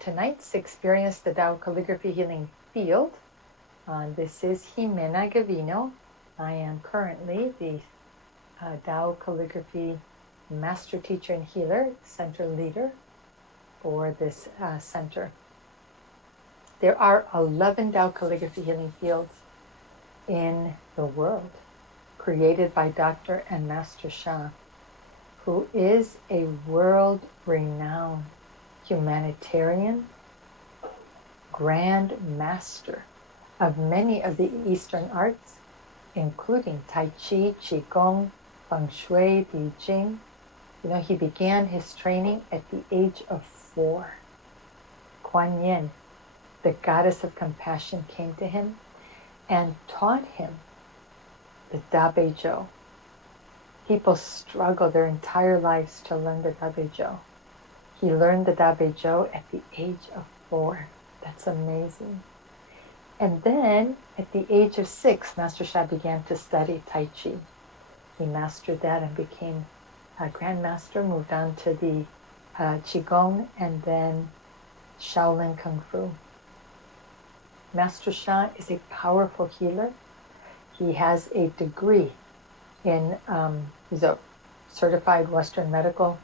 tonight's Experience the Tao Calligraphy Healing Field. This is Jimena Gavino. I am currently the Tao Calligraphy Master Teacher and Healer, Center Leader for this center. There are 11 Tao Calligraphy Healing Fields in the world, created by Dr. and Master Sha, who is a world-renowned humanitarian, grand master of many of the Eastern arts, including Tai Chi, Qigong, Feng Shui, Yi Jing. You know, he began his training at the age of 4. Kuan Yin, the goddess of compassion, came to him and taught him the Da Bei Jiu. People struggle their entire lives to learn the Da Bei Jiu. He learned the Da Bei Jiu at the age of 4. That's amazing. And then at the age of 6, Master Sha began to study Tai Chi. He mastered that and became a grandmaster, moved on to the Qigong and then Shaolin Kung Fu. Master Sha is a powerful healer. He has a degree in, he's a certified Western medical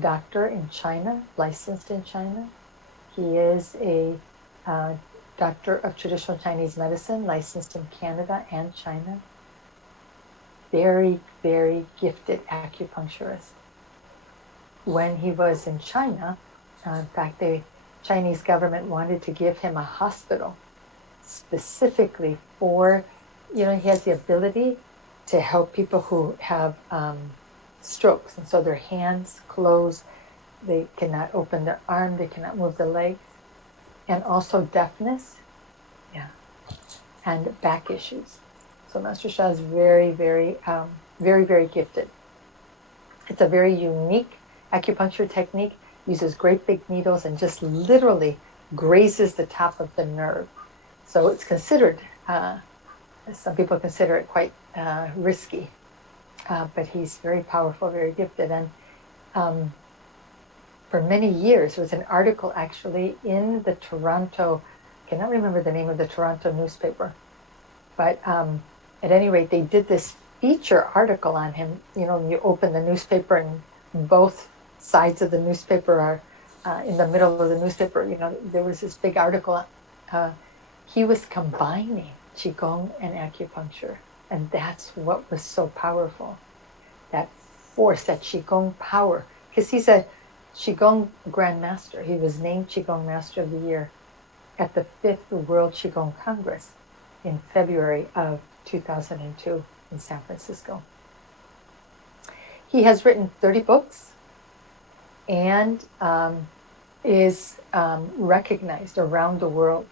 doctor in China, licensed in China. He is a doctor of traditional Chinese medicine, licensed in Canada and China. Very, very gifted acupuncturist. When he was in China, in fact, the Chinese government wanted to give him a hospital specifically for, you know, he has the ability to help people who have strokes. And so their hands close, they cannot open their arm, they cannot move the leg. And also deafness, and back issues. So Master Sha is very, very, very gifted. It's a very unique acupuncture technique, uses great big needles and just literally grazes the top of the nerve. So it's considered, some people consider it quite risky, but he's very powerful, very gifted. And for many years, there was an article actually in the Toronto, I cannot remember the name of the Toronto newspaper, but at any rate, they did this feature article on him. You know, you open the newspaper and both sides of the newspaper are in the middle of the newspaper. You know, there was this big article. He was combining Qigong and acupuncture, and that's what was so powerful. That force, that Qigong power, because he's a Qigong Grandmaster. He was named Qigong Master of the Year at the 5th World Qigong Congress in February of 2002 in San Francisco. He has written 30 books and is recognized around the world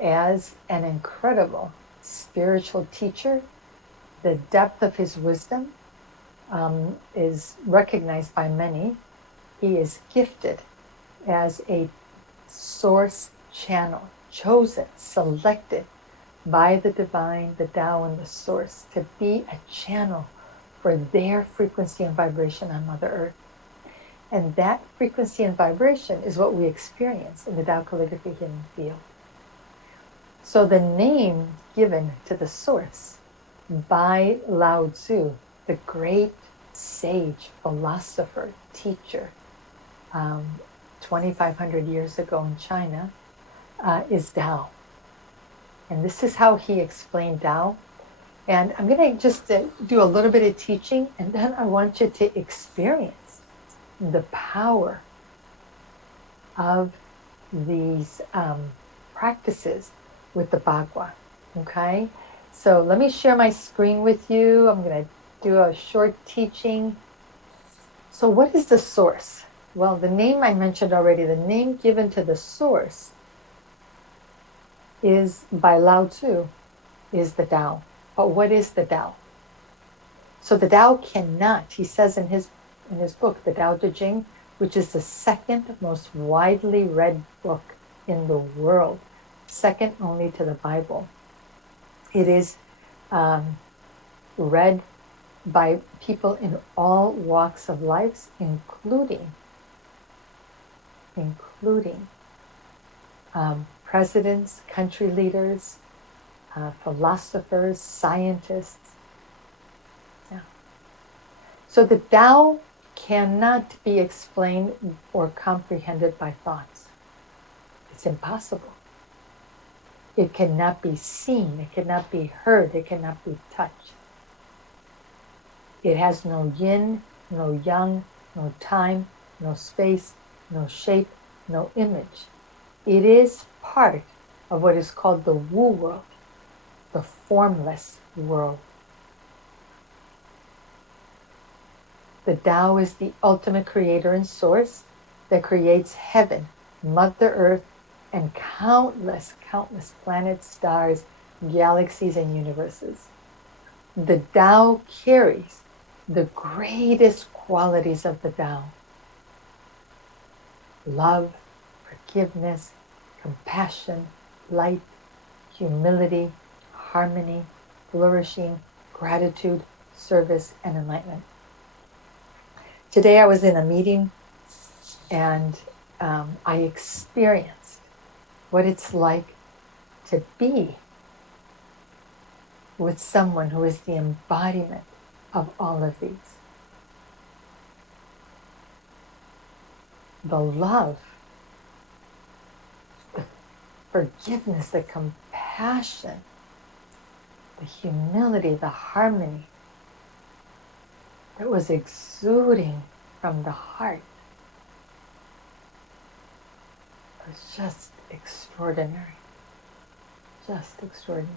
as an incredible spiritual teacher. The depth of his wisdom is recognized by many. He is gifted as a source channel, chosen, selected by the divine, the Tao, and the source to be a channel for their frequency and vibration on Mother Earth. And that frequency and vibration is what we experience in the Tao Calligraphy Healing Field. So the name given to the source by Lao Tzu, the great sage, philosopher, teacher, 2,500 years ago in China, is Tao. And this is how he explained Tao. And I'm going to just do a little bit of teaching, and then I want you to experience the power of these practices with the Bagua. Okay? So let me share my screen with you. I'm going to do a short teaching. So what is the source? Well, the name I mentioned already, the name given to the source is by Lao Tzu, is the Tao. But what is the Tao? So the Tao cannot, he says in his book, the Tao Te Ching, which is the second most widely read book in the world, second only to the Bible. It is read by people in all walks of life, including presidents, country leaders, philosophers, scientists. Yeah. So the Tao cannot be explained or comprehended by thoughts. It's impossible. It cannot be seen, it cannot be heard, it cannot be touched. It has no yin, no yang, no time, no space, no shape, no image. It is part of what is called the Wu world, the formless world. The Tao is the ultimate creator and source that creates heaven, Mother Earth, and countless planets, stars, galaxies, and universes. The Tao carries the greatest qualities of the Tao: love, forgiveness, compassion, light, humility, harmony, flourishing, gratitude, service, and enlightenment. Today I was in a meeting and I experienced what it's like to be with someone who is the embodiment of all of these. The love, the forgiveness, the compassion, the humility, the harmony that was exuding from the heart was just extraordinary. Just extraordinary.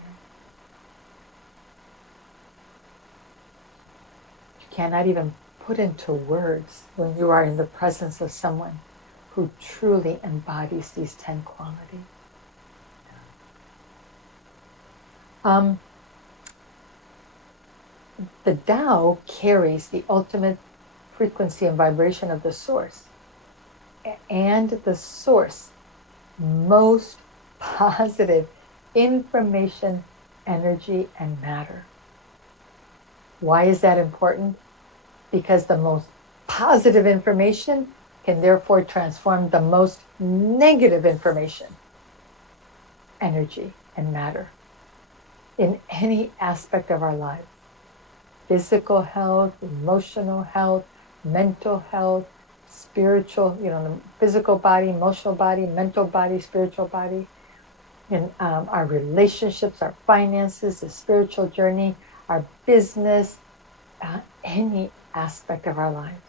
You cannot even put into words when you are in the presence of someone who truly embodies these 10 qualities. The Tao carries the ultimate frequency and vibration of the source, and the source most positive information, energy, and matter. Why is that important? Because the most positive information can therefore transform the most negative information, energy, and matter in any aspect of our lives. Physical health, emotional health, mental health, spiritual, the physical body, emotional body, mental body, spiritual body, in our relationships, our finances, the spiritual journey, our business, any aspect of our lives.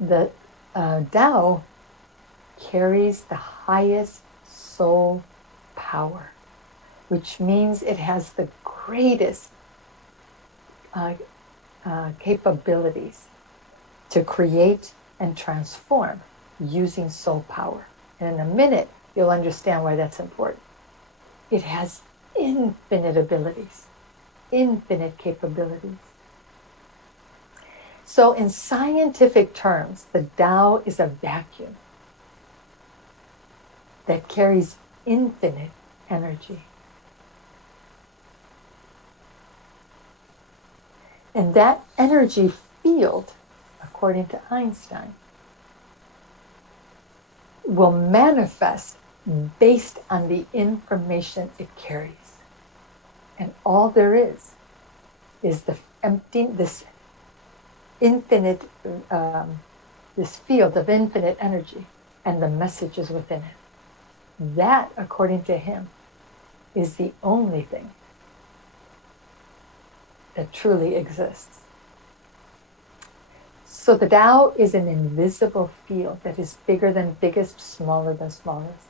The Tao carries the highest soul power, which means it has the greatest capabilities to create and transform using soul power. And in a minute, you'll understand why that's important. It has infinite abilities, infinite capabilities. So in scientific terms, the Tao is a vacuum that carries infinite energy. And that energy field, according to Einstein, will manifest based on the information it carries. And all there is this infinite, this field of infinite energy and the messages within it. That, according to him, is the only thing that truly exists. So the Tao is an invisible field that is bigger than biggest, smaller than smallest.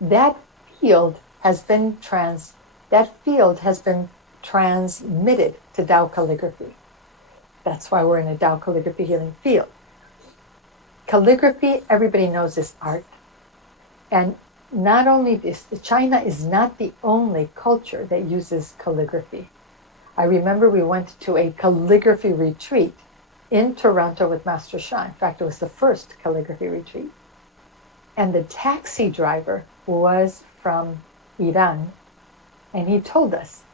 That field has been transmitted to Tao calligraphy. That's why we're in a Tao calligraphy healing field. Calligraphy, everybody knows, is art. And not only this, China is not the only culture that uses calligraphy. I remember we went to a calligraphy retreat in Toronto with Master Sha. In fact, it was the first calligraphy retreat. And the taxi driver was from Iran. And he told us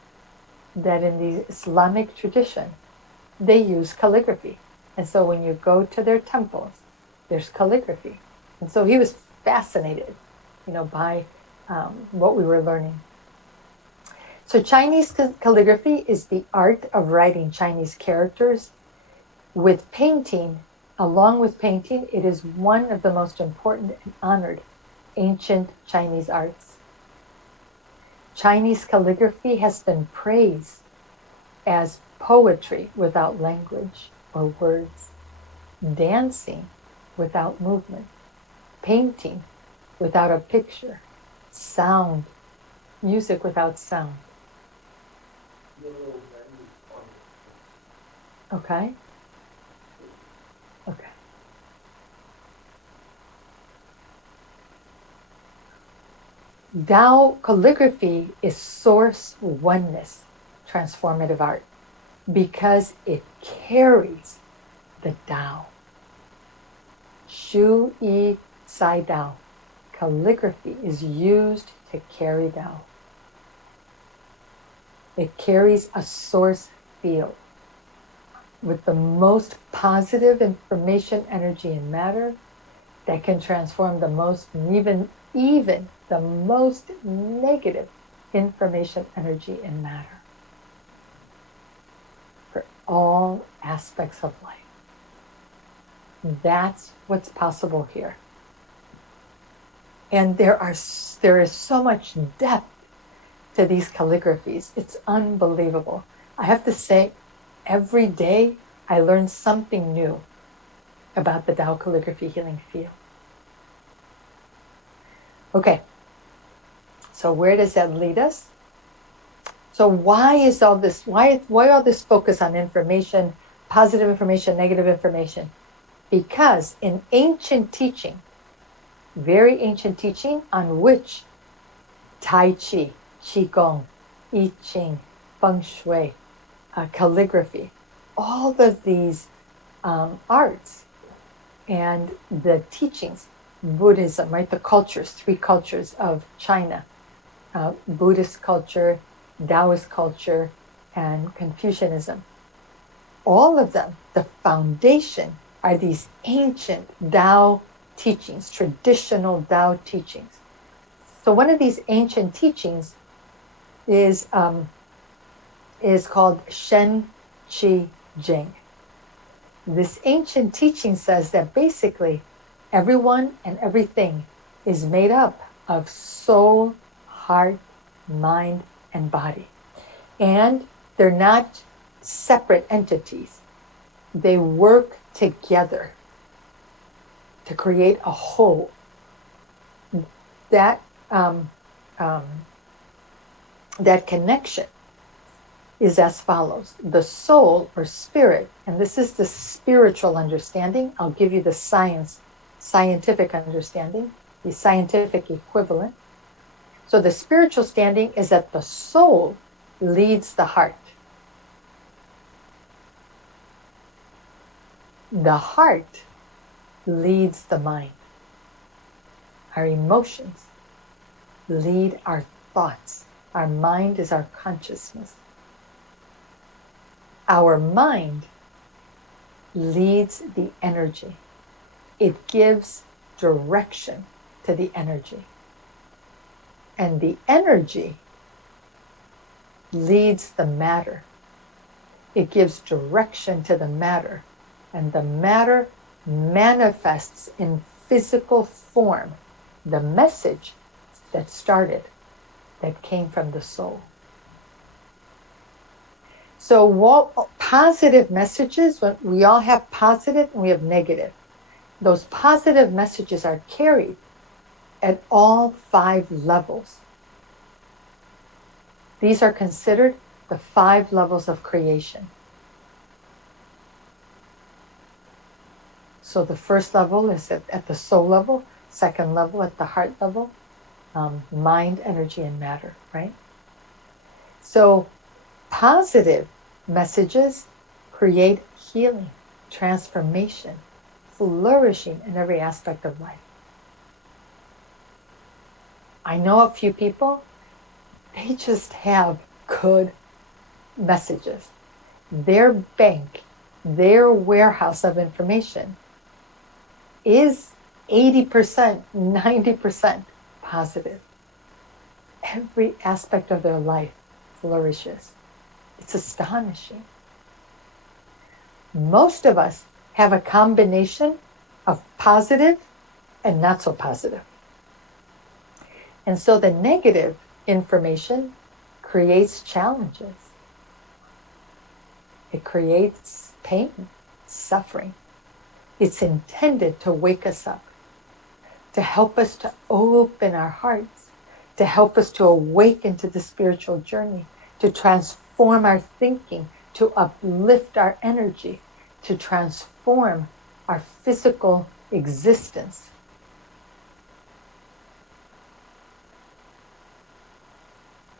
that in the Islamic tradition, they use calligraphy. And so when you go to their temples, there's calligraphy. And so he was fascinated, by what we were learning. So Chinese calligraphy is the art of writing Chinese characters with painting. Along with painting, it is one of the most important and honored ancient Chinese arts. Chinese calligraphy has been praised as poetry without language or words, dancing without movement, painting without a picture, sound, music without sound. Okay? Okay. Tao calligraphy is source oneness, transformative art, because it carries the Tao. Shu Yi Sai Tao. Calligraphy is used to carry Tao. It carries a source field with the most positive information, energy, and matter that can transform the most, even the most negative information, energy, and matter for all aspects of life. That's what's possible here. And there is so much depth to these calligraphies. It's unbelievable. I have to say, every day I learn something new about the Tao calligraphy healing field. Okay, so where does that lead us? So why is all this, why all this focus on information, positive information, negative information? Because in ancient teaching, very ancient teaching on which Tai Chi, Qigong, I Ching, Feng Shui, calligraphy, all of these arts and the teachings, Buddhism, right? The cultures, 3 cultures of China, Buddhist culture, Taoist culture, and Confucianism. All of them, the foundation are these ancient Tao teachings, traditional Tao teachings. So one of these ancient teachings is called Shen Qi Jing. This ancient teaching says that basically everyone and everything is made up of soul, heart, mind, and body. And they're not separate entities. They work together to create a whole. That that connection is as follows. The soul or spirit, and this is the spiritual understanding. I'll give you the scientific understanding, the scientific equivalent. So the spiritual standing is that the soul leads the heart. The heart leads the mind. Our emotions lead our thoughts. Our mind is our consciousness. Our mind leads the energy. It gives direction to the energy. And the energy leads the matter. It gives direction to the matter. And the matter manifests in physical form the message that started, that came from the soul. So what positive messages, when we all have positive and we have negative, those positive messages are carried at all 5 levels. These are considered the 5 levels of creation. So the first level is at the soul level, second level at the heart level, mind, energy, and matter, right? So positive messages create healing, transformation, flourishing in every aspect of life. I know a few people, they just have good messages. Their bank, their warehouse of information is 80%, 90% positive. Every aspect of their life flourishes. It's astonishing. Most of us have a combination of positive and not so positive. And so the negative information creates challenges. It creates pain, suffering. It's intended to wake us up, to help us to open our hearts, to help us to awaken to the spiritual journey, to transform our thinking, to uplift our energy, to transform our physical existence.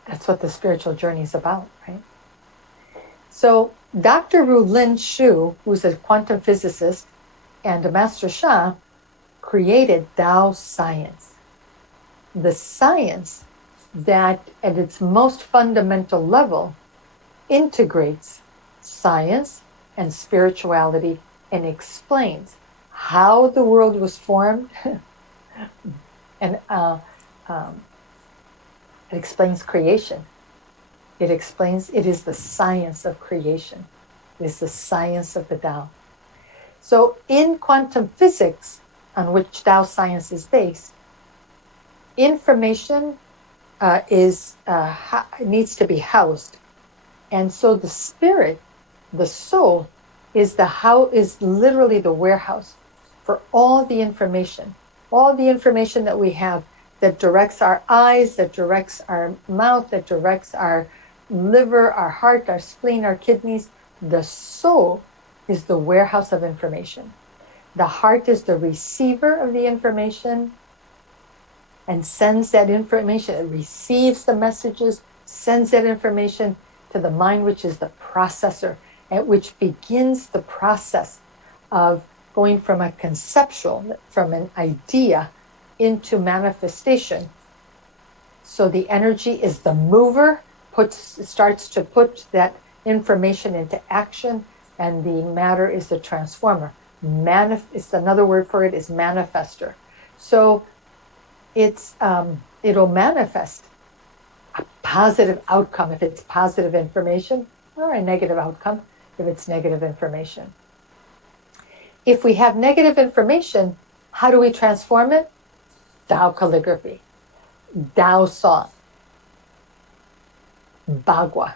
That's what the spiritual journey is about, right? So Dr. Rulin Shu, who's a quantum physicist and a Master Sha, created Tao science. The science that at its most fundamental level integrates science and spirituality and explains how the world was formed and it explains creation. It explains, it is the science of creation. It is the science of the Tao. So in quantum physics, on which Tao science is based, information needs to be housed. And so the spirit, the soul, is literally the warehouse for all the information that we have, that directs our eyes, that directs our mouth, that directs our liver, our heart, our spleen, our kidneys. The soul is the warehouse of information. The heart is the receiver of the information and sends that information. It receives the messages, sends that information to the mind, which is the processor, and which begins the process of going from a conceptual, from an idea into manifestation. So the energy is the mover, starts to put that information into action, and the matter is the transformer. It's another word for it is manifester. So it'll manifest a positive outcome if it's positive information, or a negative outcome if it's negative information. If we have negative information, how do we transform it? Tao calligraphy, Tao song. Bagua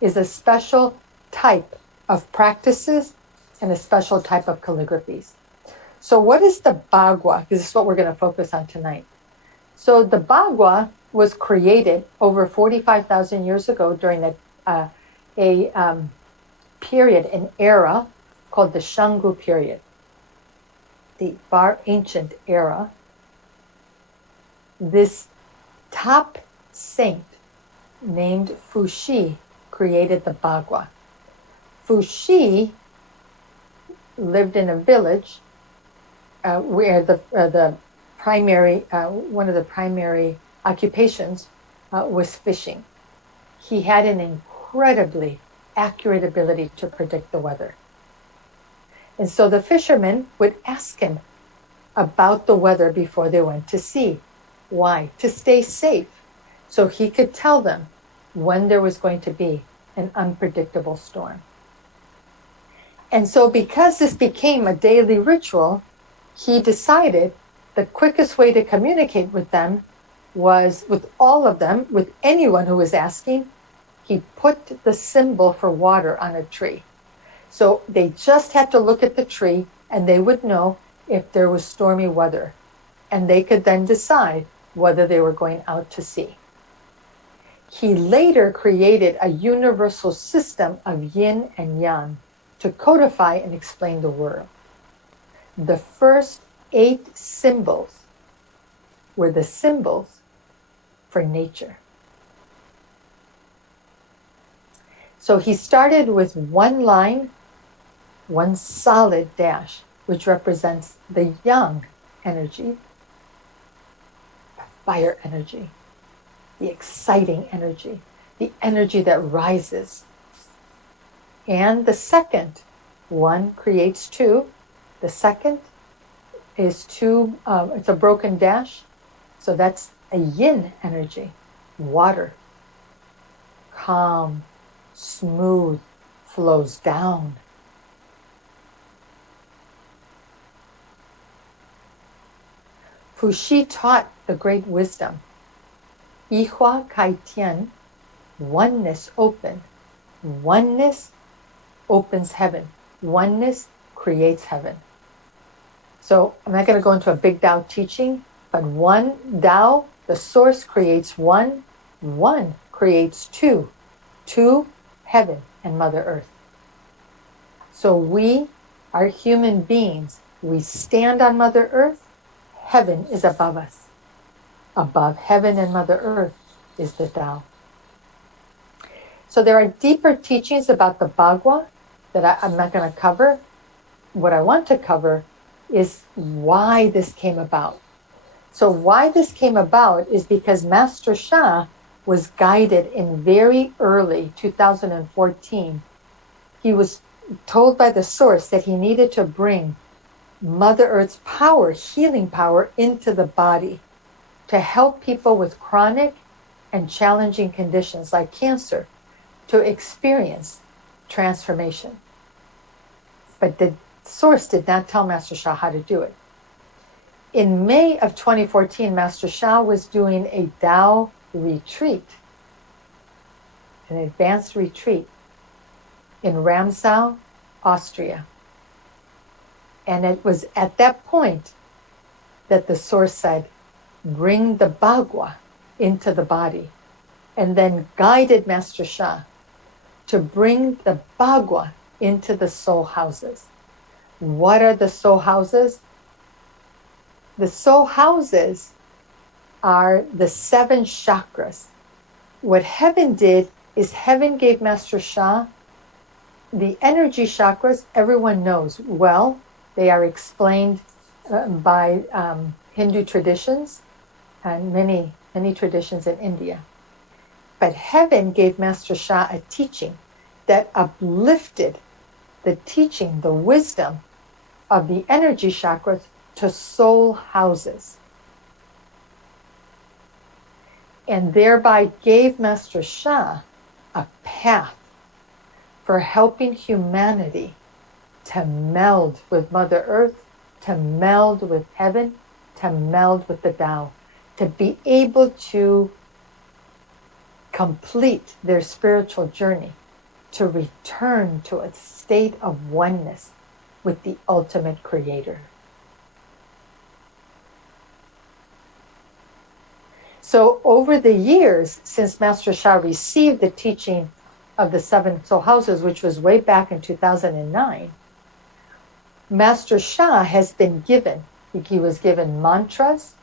is a special type of practices and a special type of calligraphies. So what is the Bagua? This is what we're going to focus on tonight. So the Bagua was created over 45,000 years ago during a period, an era called the Shangu period, the far ancient era. This top saint named Fuxi created the Bagua. Fuxi lived in a village where the primary, one of the primary occupations was fishing. He had an incredibly accurate ability to predict the weather. And so the fishermen would ask him about the weather before they went to sea. Why? To stay safe. So he could tell them when there was going to be an unpredictable storm. And so because this became a daily ritual, he decided the quickest way to communicate with them was with all of them, with anyone who was asking, he put the symbol for water on a tree. So they just had to look at the tree and they would know if there was stormy weather. And they could then decide whether they were going out to sea. He later created a universal system of yin and yang to codify and explain the world. The first 8 symbols were the symbols for nature. So he started with one line, one solid dash, which represents the yang energy, the fire energy, the exciting energy, the energy that rises. And the second, one creates 2. The second is it's a broken dash. So that's a yin energy. Water, calm, smooth, flows down. Fuxi taught the great wisdom. Ihua kai tian, oneness open. Oneness opens heaven. Oneness creates heaven. So I'm not going to go into a big Tao teaching, but one Tao, the source creates one, one creates two, two, heaven and Mother Earth. So we are human beings. We stand on Mother Earth. Heaven is above us. Above heaven and Mother Earth is the Tao. So there are deeper teachings about the Bagua that I'm not going to cover. What I want to cover is why this came about. So why this came about is because Master Sha was guided in very early 2014. He was told by the source that he needed to bring Mother Earth's power, healing power, into the body to help people with chronic and challenging conditions like cancer to experience transformation. But the source did not tell Master Sha how to do it. In May of 2014, Master Sha was doing a Tao retreat, an advanced retreat in Ramsau, Austria. And it was at that point that the source said, bring the Bagua into the body, and then guided Master Sha to bring the Bagua into the soul houses. What are the soul houses? The soul houses are the 7 chakras. What heaven did is heaven gave Master Sha the energy chakras. Everyone knows well. They are explained by Hindu traditions and many traditions in India. But heaven gave Master Sha a teaching that uplifted the teaching, the wisdom of the energy chakras to soul houses. And thereby gave Master Sha a path for helping humanity to meld with Mother Earth, to meld with heaven, to meld with the Tao, to be able to complete their spiritual journey, to return to a state of oneness with the ultimate creator. So over the years, since Master Sha received the teaching of the 7 soul houses, which was way back in 2009, Master Sha has been given, he was given mantras,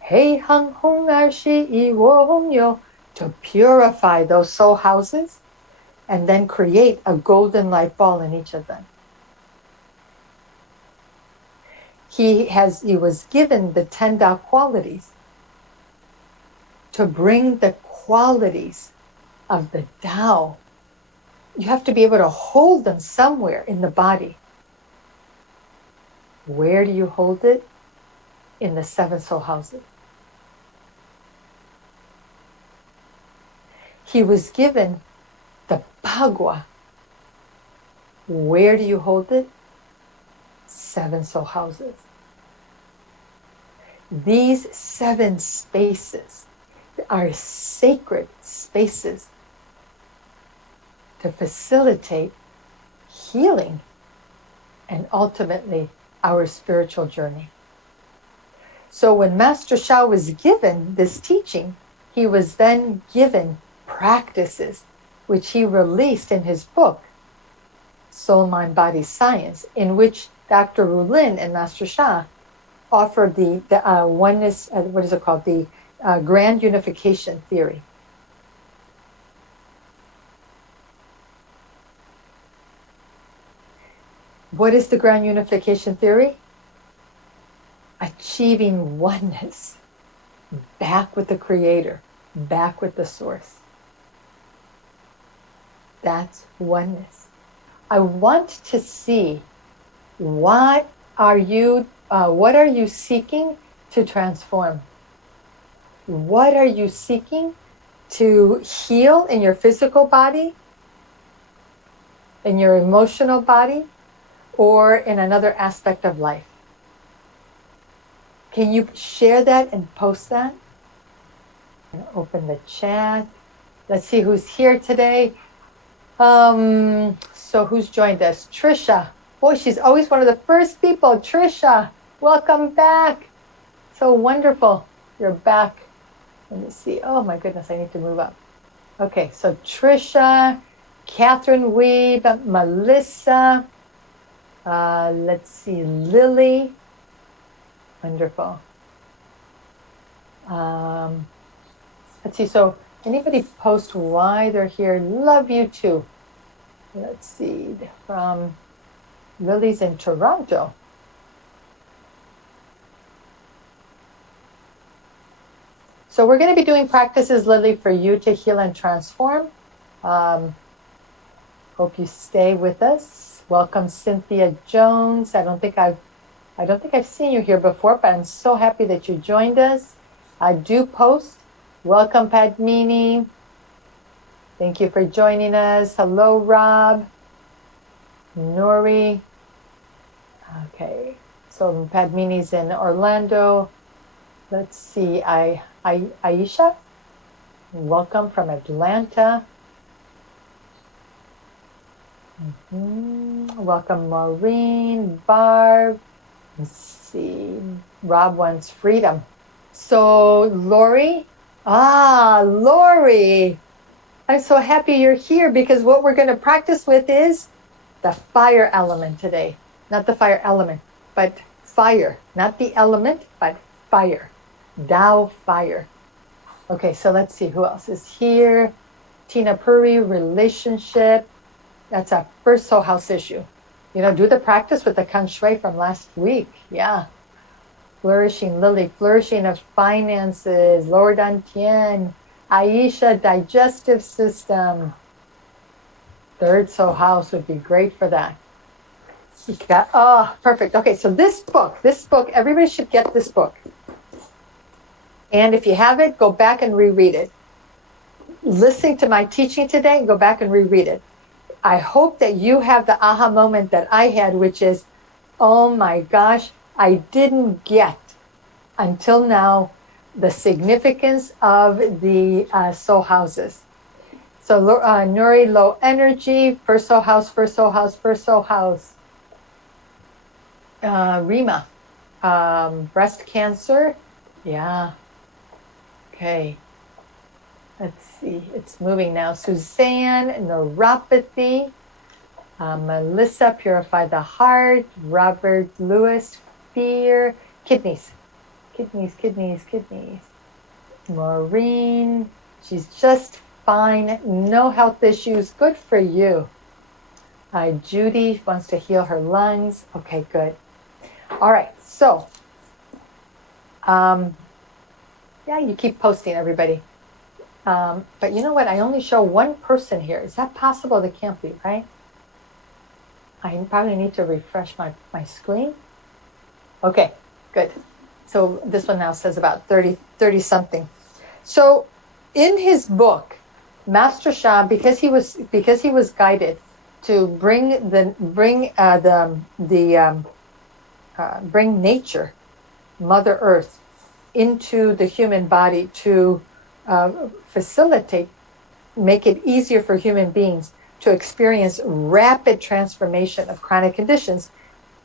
Hei Hang Hong Ar Shi I Wo Hong Yo, to purify those soul houses and then create a golden light ball in each of them. He was given the 10 Tao qualities to bring the qualities of the Tao. You have to be able to hold them somewhere in the body. Where do you hold it? In the 7 soul houses. He was given the Bagua. Where do you hold it? 7 soul houses. These 7 spaces are sacred spaces to facilitate healing and ultimately our spiritual journey. So when Master Sha was given this teaching, he was then given practices, which he released in his book, Soul, Mind, Body, Science, in which Dr. Rulin and Master Sha offered the oneness, what is it called? The grand unification theory. What is the grand unification theory? Achieving oneness, back with the Creator, back with the Source. That's oneness. I want to see, what are you What are you seeking to transform? What are you seeking to heal in your physical body, in your emotional body, or in another aspect of life? Can you share that and post that? And open the chat. Let's see who's here today. So who's joined us? Trisha. Boy, she's always one of the first people. Trisha, welcome back. So wonderful. You're back. Let me see. Oh my goodness, I need to move up. Okay, so Trisha, Catherine Weeb, Melissa, let's see, Lily. Wonderful. Let's see, so anybody post why they're here? Love you too. Let's see, from Lily's in Toronto. So we're going to be doing practices, Lily, for you to heal and transform. Hope you stay with us. Welcome, Cynthia Jones. I don't think I've seen you here before, but I'm so happy that you joined us. I do post. Welcome, Padmini. Thank you for joining us. Hello, Rob. Nori. Okay, so Padmini's in Orlando. Let's see, Aisha. Welcome from Atlanta. Welcome, Maureen, Barb. Let's see, Rob wants freedom. So Lori, Lori, I'm so happy you're here because what we're going to practice with is the fire element today. Not the fire element, but fire. Not the element, but fire. Tao fire. Okay, so let's see who else is here. Tina Puri, relationship. That's our first soul house issue. Do the practice with the Kang Shui from last week. Yeah. Flourishing Lily, flourishing of finances, Lord Antien, Aisha, digestive system. Third soul house would be great for that. Perfect. Okay, so this book, everybody should get this book. And if you have it, go back and reread it. Listening to my teaching today, go back and reread it. I hope that you have the aha moment that I had, which is, oh my gosh, I didn't get until now the significance of the soul houses. So Nuri, low energy, first soul house, first soul house, first soul house. Rima, breast cancer. Yeah. Okay. Let's see, it's moving now. Suzanne, neuropathy. Melissa, purify the heart. Robert Lewis, fear. Kidneys. Maureen, she's just fine. No health issues. Good for you. Judy wants to heal her lungs. Okay, good. All right, so, you keep posting, everybody. But you know what? I only show one person here. Is that possible? That can't be, right? I probably need to refresh my screen. Okay, good. So this one now says about 30 something. So in his book, Master Sha, because he was guided to bring nature, Mother Earth, into the human body to facilitate, make it easier for human beings to experience rapid transformation of chronic conditions.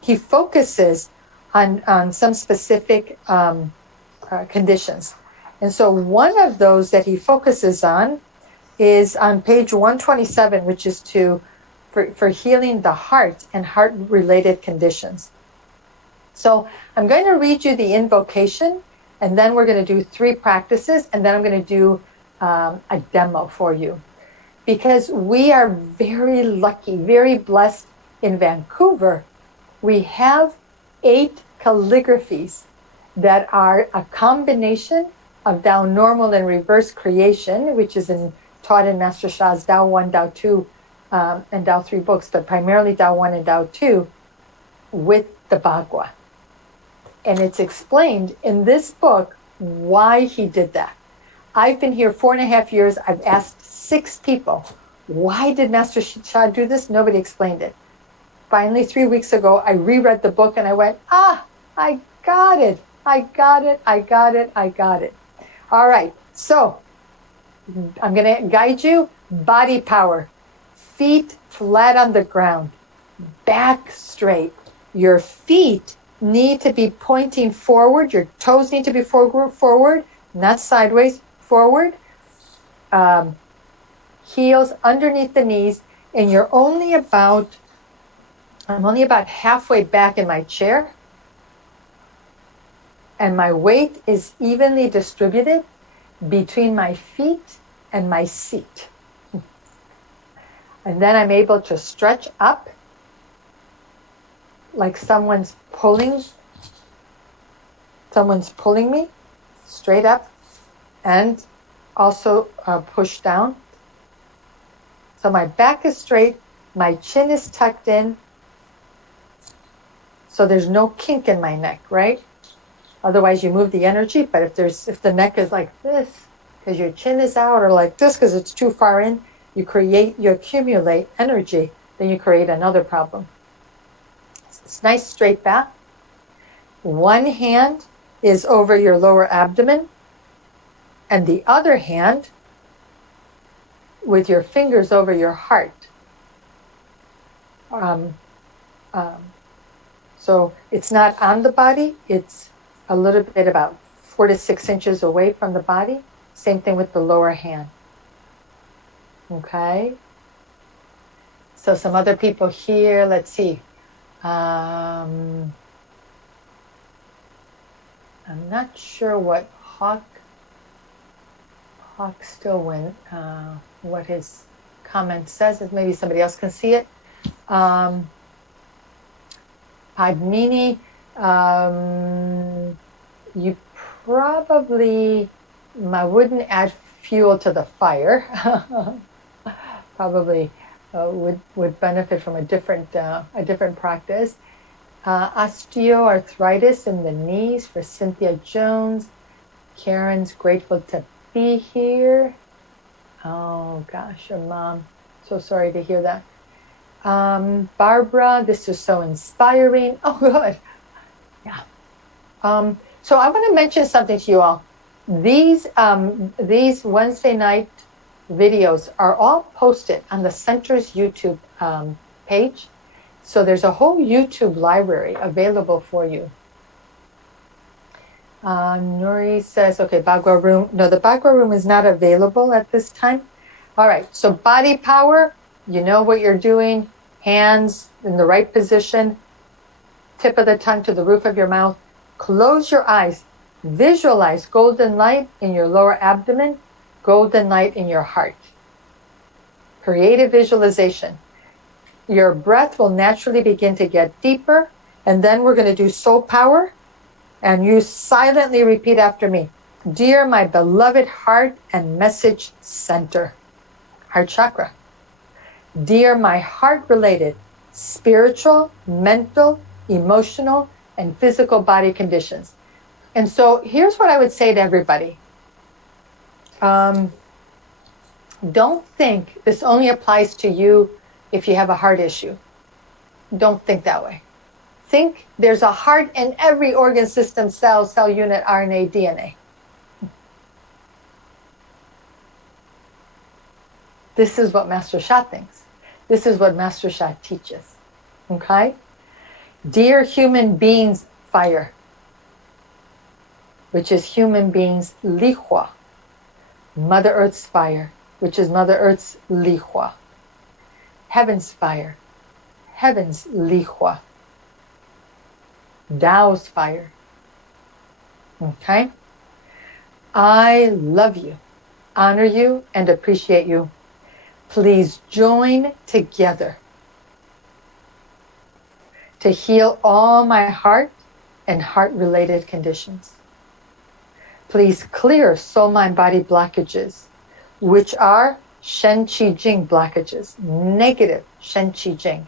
He focuses on some specific conditions. And so one of those that he focuses on is on page 127, which is for healing the heart and heart-related conditions. So I'm going to read you the invocation, and then we're going to do 3 practices, and then I'm going to do a demo for you. Because we are very lucky, very blessed in Vancouver. We have 8 calligraphies that are a combination of Tao normal and reverse creation, which is taught in Master Sha's Tao 1, Tao 2, and Tao 3 books, but primarily Tao 1 and Tao 2, with the Bagua. And it's explained in this book why he did that. I've been here 4.5 years. I've asked 6 people, why did Master Sha do this? Nobody explained it. Finally, 3 weeks ago, I reread the book and I went, I got it. I got it. I got it. I got it. All right. So I'm going to guide you. Body power. Feet flat on the ground. Back straight. Your feet need to be pointing forward. Your toes need to be forward, not sideways, forward. Heels underneath the knees. And I'm only about halfway back in my chair. And my weight is evenly distributed between my feet and my seat. And then I'm able to stretch up like someone's pulling me straight up, and also push down. So my back is straight, my chin is tucked in, so there's no kink in my neck, right? Otherwise you move the energy, but if the neck is like this, because your chin is out, or like this because it's too far in, you accumulate energy, then you create another problem. It's nice straight back. One hand is over your lower abdomen, and the other hand with your fingers over your heart. So it's not on the body, it's a little bit about 4 to 6 inches away from the body. Same thing with the lower hand. Okay. So some other people here, let's see. I'm not sure what Hawk still went, what his comment says. If maybe somebody else can see it. Padmini, you probably, I wouldn't add fuel to the fire. Probably would benefit from a different practice. Osteoarthritis in the knees for Cynthia Jones. Karen's grateful to be here. Oh gosh, your mom. So sorry to hear that. Barbara, this is so inspiring. Oh, good. Yeah. So I want to mention something to you all. These Wednesday night videos are all posted on the center's YouTube page. So there's a whole YouTube library available for you. Nuri says, okay, Bagua room. No, the Bagua room is not available at this time. All right, so body power, you know what you're doing. Hands in the right position, tip of the tongue to the roof of your mouth. Close your eyes. Visualize golden light in your lower abdomen, golden light in your heart. Creative visualization. Your breath will naturally begin to get deeper, and then we're going to do soul power, and you silently repeat after me. Dear my beloved heart and message center, heart chakra. Dear my heart-related, spiritual, mental, emotional, and physical body conditions. And so here's what I would say to everybody. Don't think this only applies to you if you have a heart issue. Don't think that way. Think there's a heart in every organ system, cell, cell unit, RNA, DNA. This is what Master Sha thinks. This is what Master Sha teaches. Okay? Dear human beings, fire, which is human beings, Lihua. Mother Earth's fire, which is Mother Earth's Lihua. Heaven's fire, heaven's Lihua. Tao's fire. Okay? I love you, honor you, and appreciate you. Please join together to heal all my heart and heart-related conditions. Please clear soul, mind, body blockages, which are Shen Qi Jing blockages, negative Shen Qi Jing.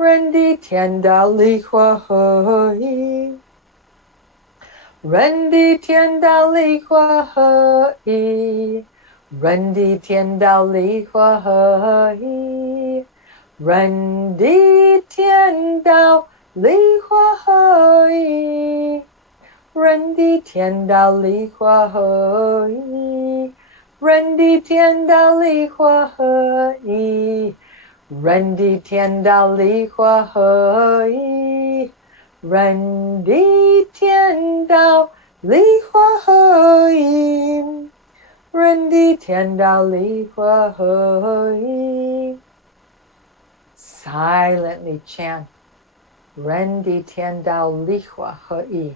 人地天道离化合一，人地天道离化合一，人地天道离化合一，人地天道离化合一，人地天道离化合一，人地天道离化合一，人地天道离化合一，人地天道离化合一，人地天道离化合一。Silently chant 人地天道离化合一。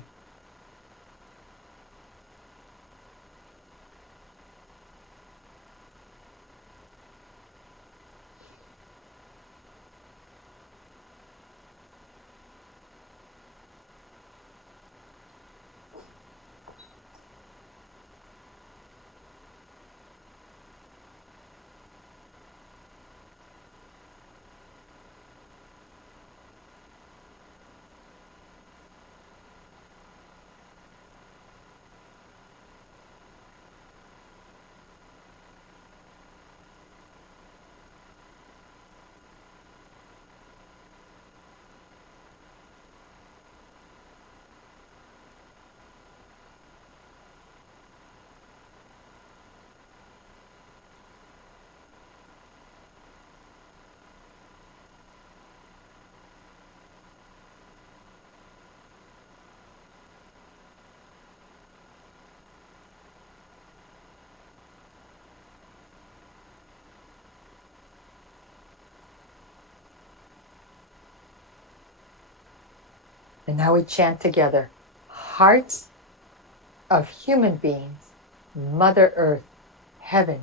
And now we chant together. Hearts of human beings, Mother Earth, Heaven,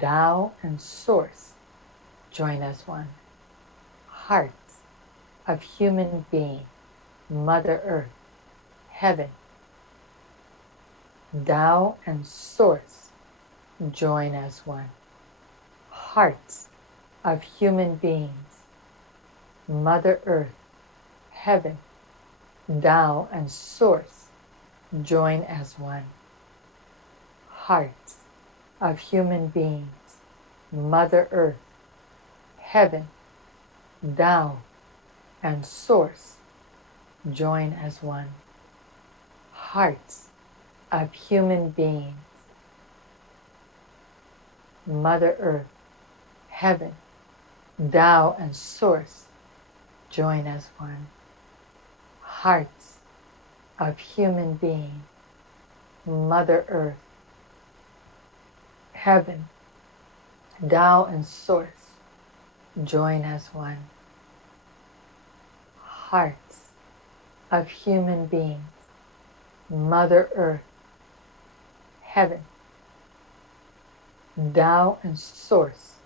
Tao, and Source, join as one. Hearts of human beings, Mother Earth, Heaven, Tao, and Source, join as one. Hearts of human beings, Mother Earth, Heaven, Tao, and Source, join as one. Hearts of human beings, Mother Earth, Heaven, Tao, and Source, join as one. Hearts of human beings, Mother Earth, Heaven, Tao, and Source, join as one. Hearts of human beings, Mother Earth, Heaven, Tao, and Source, join as one. Hearts of human beings, Mother Earth, Heaven, Tao, and Source,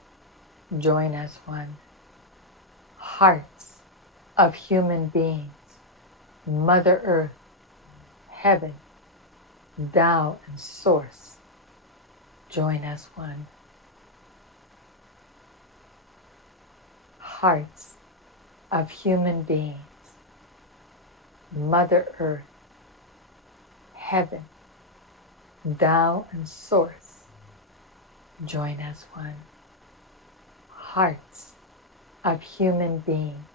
join as one. Hearts of human beings, Mother Earth, Heaven, Tao, and Source, join as one. Hearts of human beings, Mother Earth, Heaven, Tao, and Source, join as one. Hearts of human beings,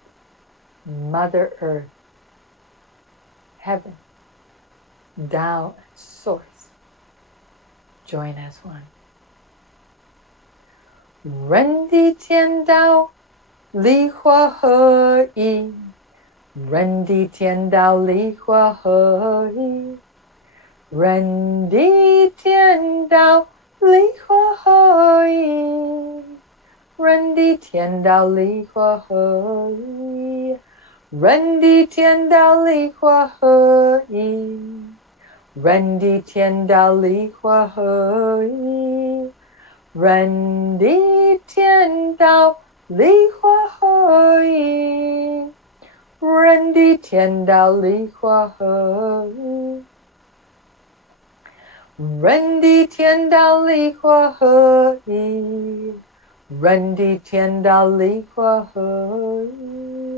Mother Earth, Heaven, Tao, and Source, join as one. 人地天道离化合一，人地天道离化合一，人地天道离化合一，人地天道离化合一，人地天道离化合一，人地天道离化合一，人地天道离化合一，人地天道离化合一，人地天道离化合一，人地天道离化合一。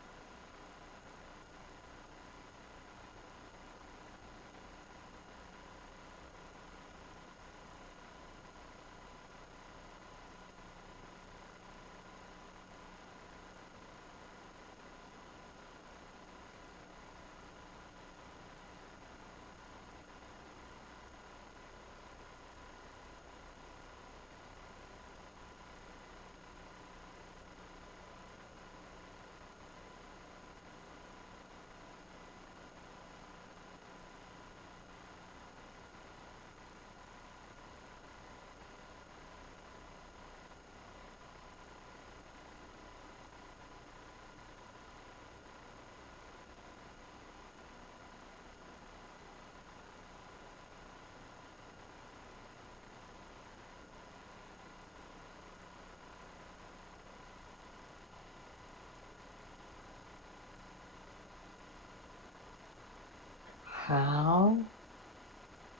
How,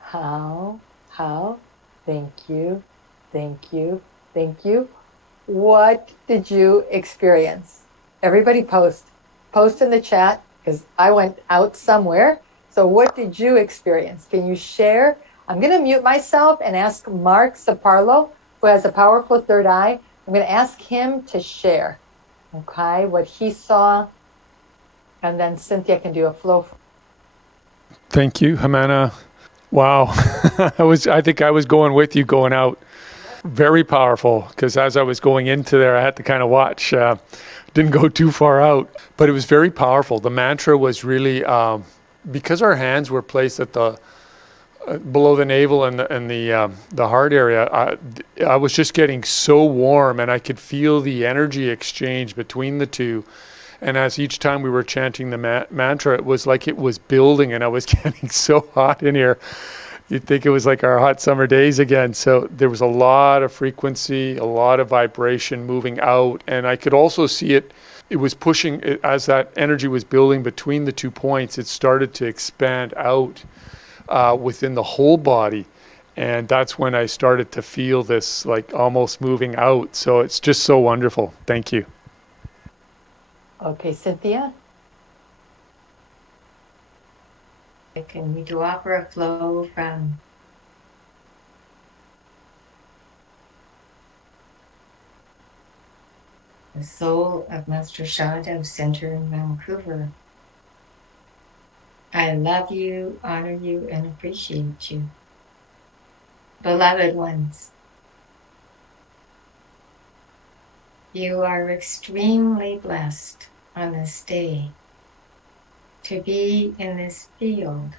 how, thank you, thank you, thank you. What did you experience? Everybody post in the chat, because I went out somewhere. So what did you experience? Can you share? I'm going to mute myself and ask Mark Saparlo, who has a powerful third eye. I'm going to ask him to share, okay, what he saw. And then Cynthia can do a flow. Thank you, Jimena. Wow. I think I was going with you going out. Very powerful, because as I was going into there, I had to kind of watch. Didn't go too far out, but it was very powerful. The mantra was really, because our hands were placed at the below the navel and the heart area. I was just getting so warm, and I could feel the energy exchange between the two. And as each time we were chanting the mantra, it was like it was building, and I was getting so hot in here. You'd think it was like our hot summer days again. So there was a lot of frequency, a lot of vibration moving out. And I could also see it was pushing, as that energy was building between the 2 points, it started to expand out within the whole body. And that's when I started to feel this like almost moving out. So it's just so wonderful. Thank you. Okay, Cynthia. Can we do opera flow from the soul of Master Shanta Center in Vancouver? I love you, honor you, and appreciate you. Beloved ones, you are extremely blessed on this day to be in this field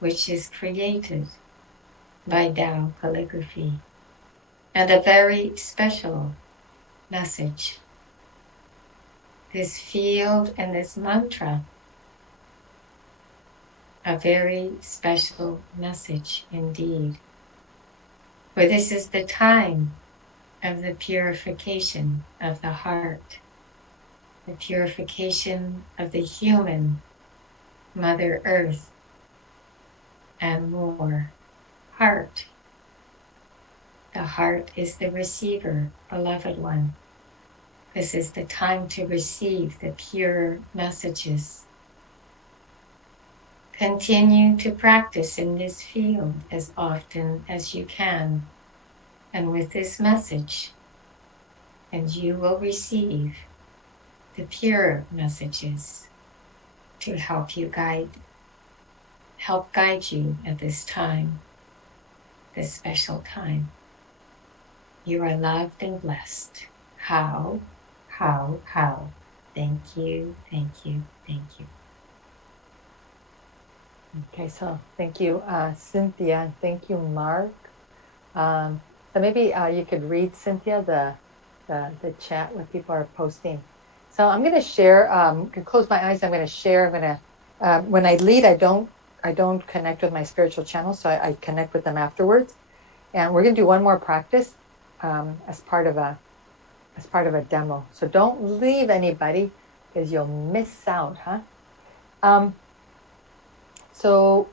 which is created by Tao calligraphy, and a very special message. This field and this mantra, a very special message indeed. For this is the time of the purification of the heart, the purification of the human, Mother Earth, and more. Heart. The heart is the receiver, beloved one. This is the time to receive the pure messages. Continue to practice in this field as often as you can, and with this message, and you will receive the pure messages to help guide you at this time, this special time. You are loved and blessed. How? Thank you, thank you, thank you. Okay, so thank you, Cynthia, and thank you, Mark. So maybe you could read, Cynthia, the chat what people are posting. So I'm going to share. Can close my eyes. I'm going to share. I'm going to when I lead, I don't connect with my spiritual channel, so I connect with them afterwards. And we're going to do one more practice as part of a demo. So don't leave anybody, because you'll miss out, huh? So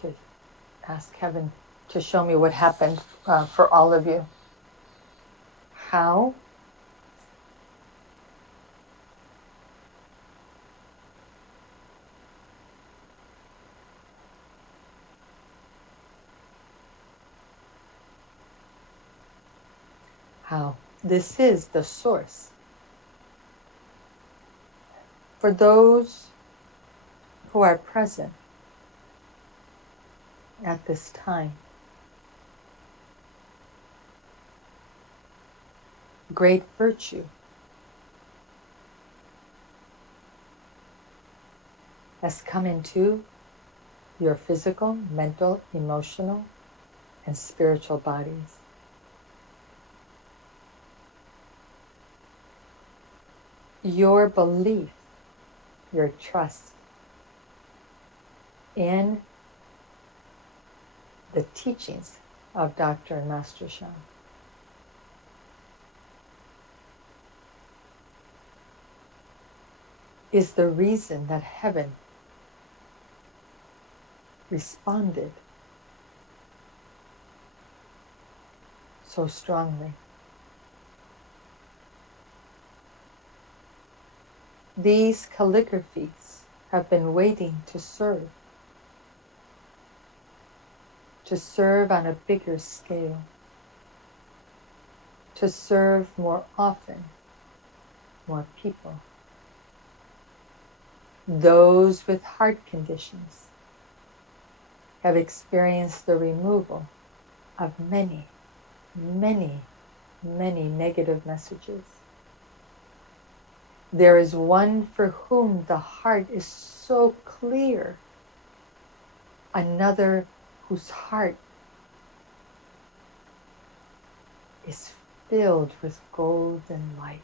to ask Kevin to show me what happened for all of you. How? How? This is the source. For those who are present at this time, great virtue has come into your physical, mental, emotional, and spiritual bodies. Your belief, your trust in the teachings of Dr. and Master Shan is the reason that heaven responded so strongly. These calligraphies have been waiting to serve on a bigger scale, to serve more often, more people. Those with heart conditions have experienced the removal of many, many, many negative messages. There is one for whom the heart is so clear, another whose heart is filled with golden light.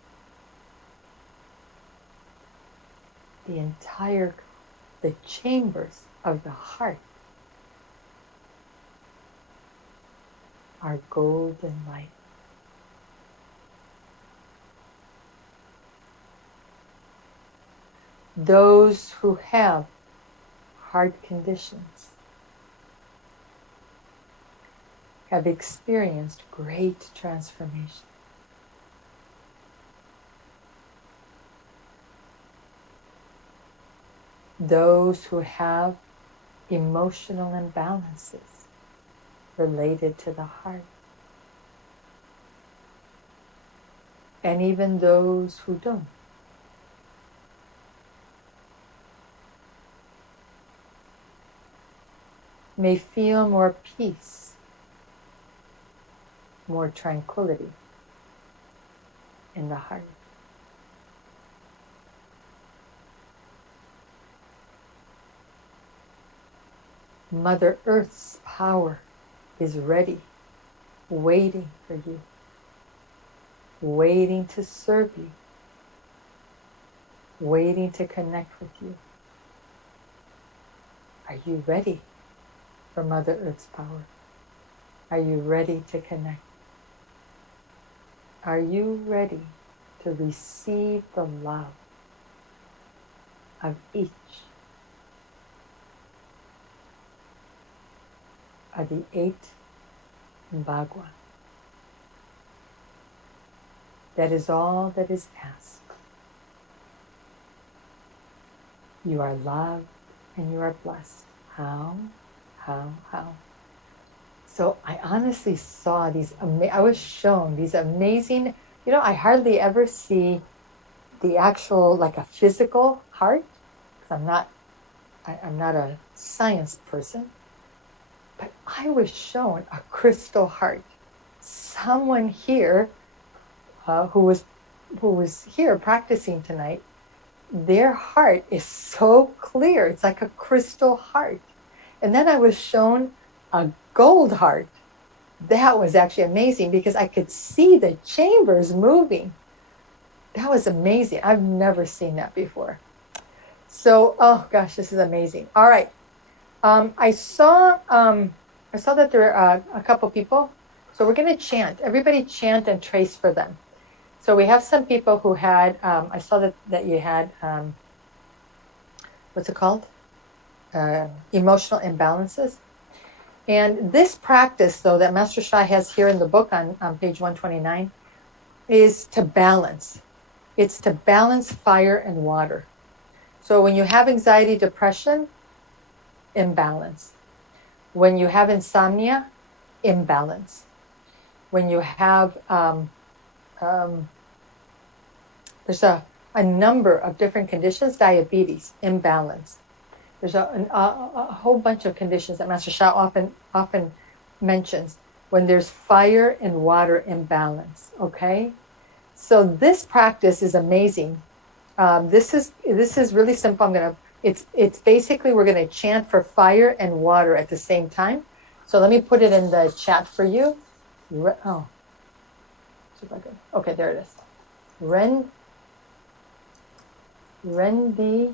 The chambers of the heart are golden light. Those who have heart conditions have experienced great transformation. Those who have emotional imbalances related to the heart, and even those who don't. May feel more peace, more tranquility in the heart. Mother Earth's power is ready, waiting for you, waiting to serve you, waiting to connect with you. Are you ready for Mother Earth's power? Are you ready to connect? Are you ready to receive the love of each of the 8 Bagua? That is all that is asked. You are loved and you are blessed. How? So I honestly saw I was shown these amazing, I hardly ever see the actual, like a physical heart, because I'm not a science person, but I was shown a crystal heart. Someone here who was here practicing tonight, their heart is so clear. It's like a crystal heart. And then I was shown a gold heart. That was actually amazing because I could see the chambers moving. That was amazing. I've never seen that before. So, oh gosh, this is amazing. All right. I saw that there are a couple people. So we're going to chant. Everybody chant and trace for them. So we have some people who had, I saw that you had, what's it called? Emotional imbalances. And this practice, though, that Master Sha has here in the book on page 129, is to balance. It's to balance fire and water. So when you have anxiety, depression, imbalance. When you have insomnia, imbalance. When you have, there's a number of different conditions, diabetes, imbalance. There's a whole bunch of conditions that Master Sha often mentions when there's fire and water imbalance. Okay, so this practice is amazing. This is really simple. It's basically we're gonna chant for fire and water at the same time. So let me put it in the chat for you. Okay, there it is. Ren di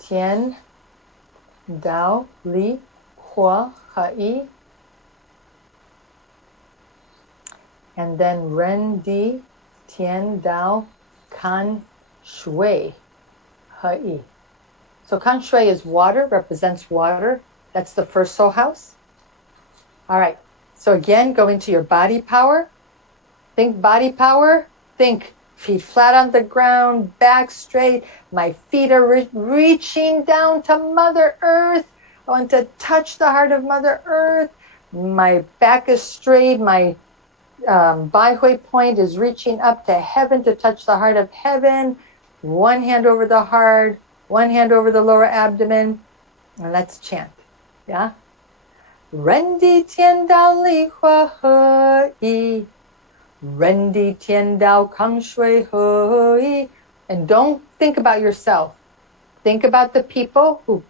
Tian Dao Li Hua Hai, and then Ren Di Tian Dao Kan Shui. He. So Kang Shui is water, represents water. That's the first soul house. All right. So again, go into your body power. Think body power. Think feet flat on the ground, back straight. My feet are reaching down to Mother Earth. I want to touch the heart of Mother Earth. My back is straight. My Baihui point is reaching up to heaven to touch the heart of heaven. One hand over the heart, one hand over the lower abdomen. And let's chant. Yeah? Ren di tian dao li hua he yi. Ren di tian dao kang shui he yi. And don't think about yourself. Think about the people who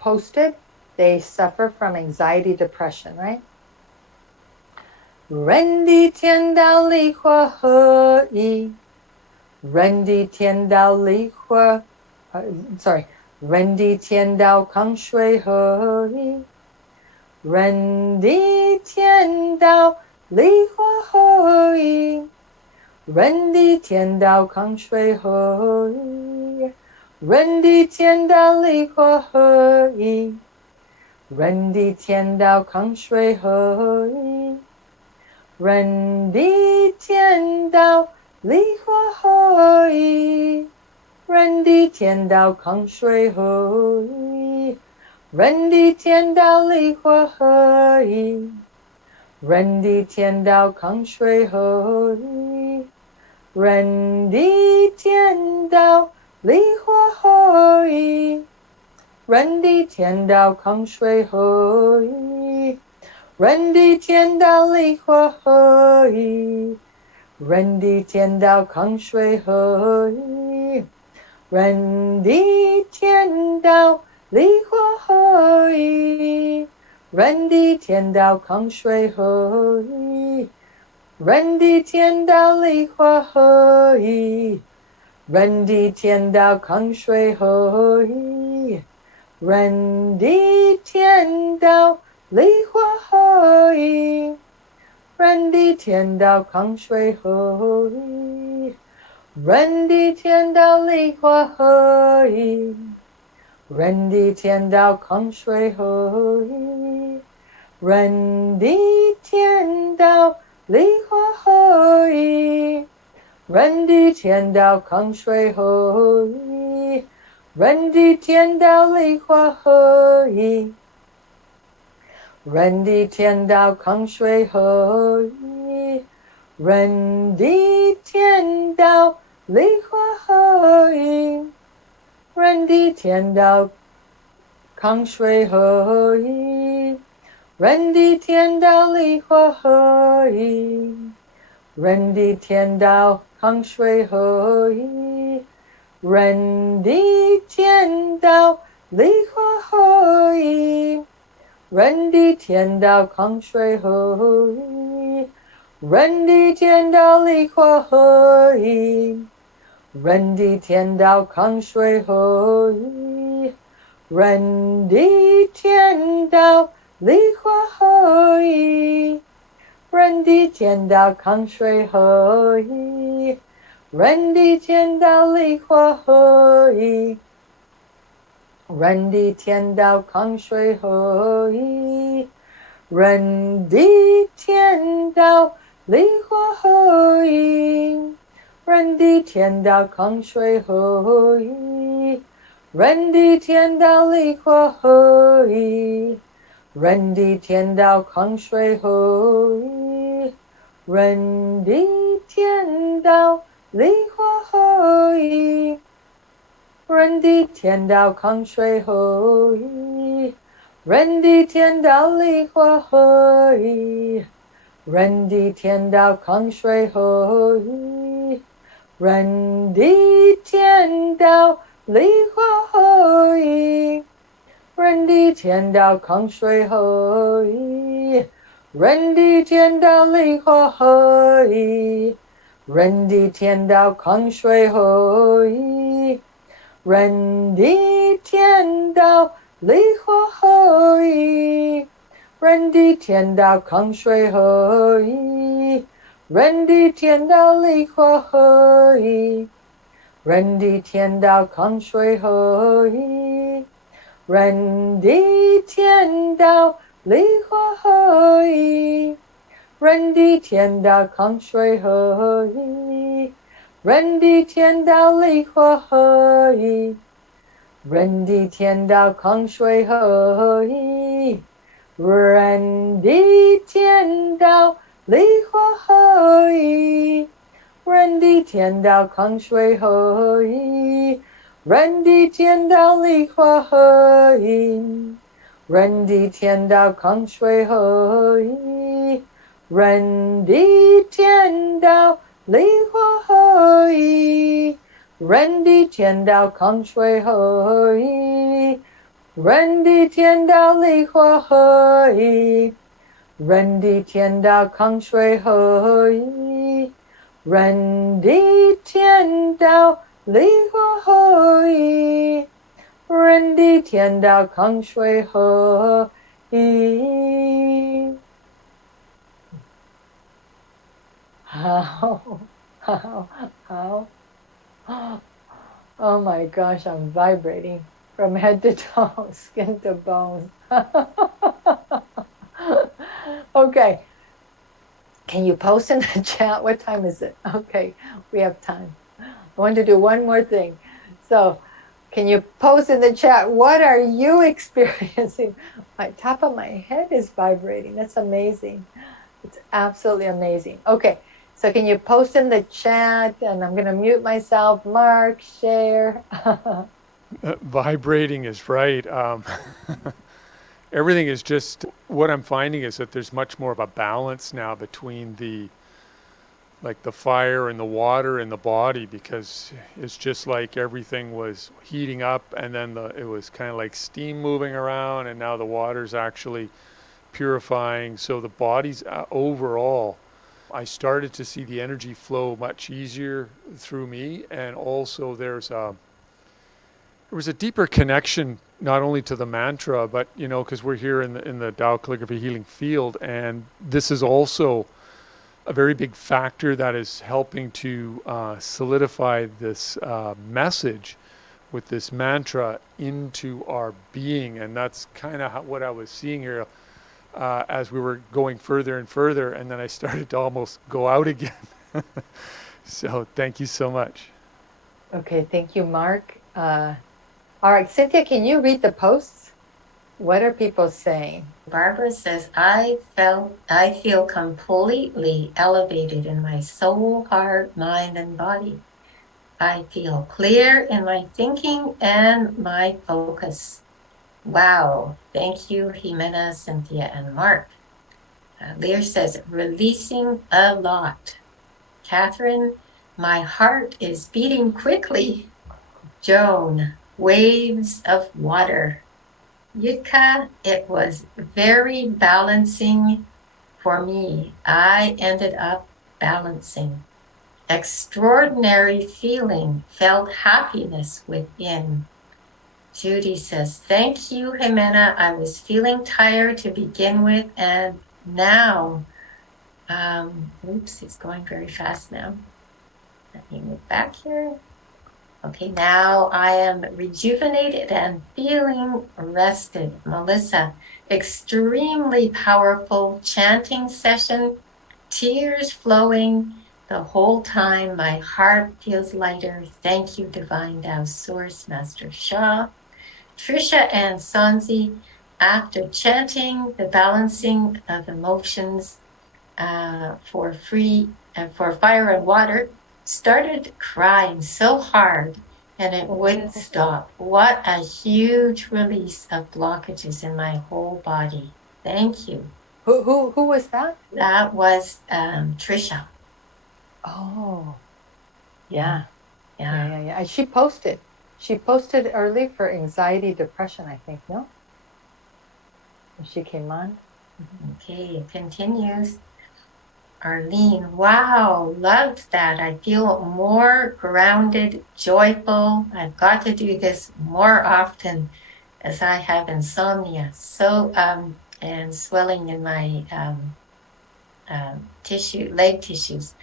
posted. They suffer from anxiety, depression, right? Ren di tian dao li hua he yi. Ren di tian dao li hua, Ren di tian dao kang shui he yi. Ren di tian dao li hua he yi. Ren di tian dao kang shui he yi. Ren di tian dao li hua he yi. Ren di tian dao kang shui he yi. Ren di tian dao li hua he yi. Ren di tian dao kang shui he yi. Ren di tian dao li hua he yi. Ren di tian dao kang shui he yi. Ren di tian dao li hua he yi. Ren di tian dao kang shui he yi. Ren di tian dao li hua he yi. Ren di tian dao kang shui he yi. Ren di tian dao li hua he yi. Ren di tian dao kang shui he yi. Ren di tian dao li hua he yi. Ren di tian dao kang shui he yi. Ren di tian dao li hua he yi. Ren di tian dao kang shui he yi. Ren di tian dao li hua he yi. Ren di tian dao kang shui he yi. Ren di tian dao li hua he yi. Ren di tian dao kang shui he yi. Ren di tian dao li hua he yi. Ren di tian dao kang shui he yi. Ren di tian dao li hua he yi. Ren di tian dao kang shui he yi. Ren di tian dao li hua he yi. Ren di tian dao kang shui he yi. Ren di tian dao li hua he yi. Ren di tian dao kang shui he yi. Ren di tian dao li hua he yi. Ren di tian dao kang shui he yi. Ren di tian dao li hua he yi. Ren di tian dao kang shui he yi. Ren di tian dao li hua he yi. Ren di tian dao kang shui he yi. Ren di tian dao li hua he yi. Ren di tian dao kang shui he yi. Ren di tian dao li hua he yi. Ren di tian dao kang shui he yi. Ren di tian dao li hua he yi. Ren di tian dao kang shui he yi. Ren di tian dao li hua he yi. Ren di tian dao kang shui he yi. Ren di tian dao li hua he yi. Ren di tian dao kang shui he yi. Ren di tian dao li hua he yi. Ren di tian dao kang shui he yi. Ren di tian dao li hua he yi. Ren di tian dao kang shui he yi. Ren di tian dao li hua he yi. 人地天道康水合一，人地天道离火合一，人地天道康水合一，人地天道离火合一，人地天道康水合一，人地天道离火合一，人地天道康水合一，人地天道离火合一，人地天道康水合一，人地天道离火合一，人地天道康水合一，人地天道离火合一，人地天道康水合一，人地天道离火合一，人地天道康水合一。好。Oh my gosh, I'm vibrating from head to toe, skin to bone. Okay. Can you post in the chat? What time is it? Okay, we have time. I want to do one more thing. So, can you post in the chat, what are you experiencing? My top of my head is vibrating. That's amazing. It's absolutely amazing. Okay, so can you post in the chat? And I'm going to mute myself. Mark, share. Vibrating is right. Everything is just, what I'm finding is that there's much more of a balance now between the fire and the water in the body, because it's just like everything was heating up, and then it was kind of like steam moving around, and now the water's actually purifying. So the body's overall, I started to see the energy flow much easier through me, and also there was a deeper connection not only to the mantra, but because we're here in the Tao calligraphy healing field, and this is also a very big factor that is helping to solidify this message with this mantra into our being. And that's kind of what I was seeing here as we were going further and further, and then I started to almost go out again. So thank you so much. Okay, thank you, Mark. All right, Cynthia, can you read the posts? What are people saying? Barbara says, I feel completely elevated in my soul, heart, mind, and body. I feel clear in my thinking and my focus. Wow. Thank you, Jimena, Cynthia, and Mark. Lear says, releasing a lot. Catherine, my heart is beating quickly. Joan, waves of water. Yutka, it was very balancing for me. I ended up balancing. Extraordinary feeling, felt happiness within. Judy says, thank you, Jimena. I was feeling tired to begin with, and now, oops, it's going very fast now. Let me move back here. Okay, now I am rejuvenated and feeling rested. Melissa, extremely powerful chanting session, tears flowing the whole time. My heart feels lighter. Thank you, Divine Tao Source, Master Shah. Trisha and Sanzi, after chanting the balancing of emotions for fire and water, started crying so hard and it wouldn't stop. What a huge release of blockages in my whole body. Thank you. Who was that? That was Trisha. Oh, yeah. And she posted early for anxiety, depression, I think, no? When she came on. Okay, it continues. Arlene, wow, loved that. I feel more grounded, joyful. I've got to do this more often as I have insomnia. So, and swelling in my leg tissues.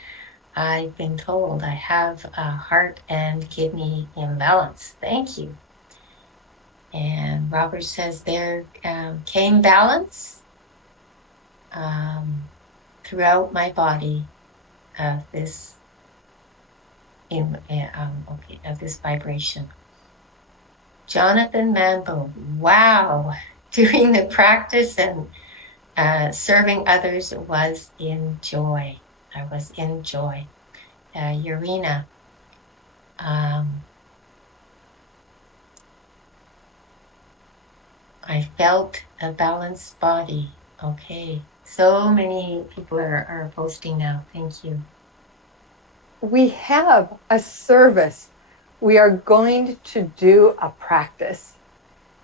I've been told I have a heart and kidney imbalance. Thank you. And Robert says there came balance throughout my body of this of this vibration. Jonathan Manbo, wow, doing the practice and serving others was in joy. I was in joy. Urena, I felt a balanced body. Okay, so many people are posting now. Thank you. We have a service. We are going to do a practice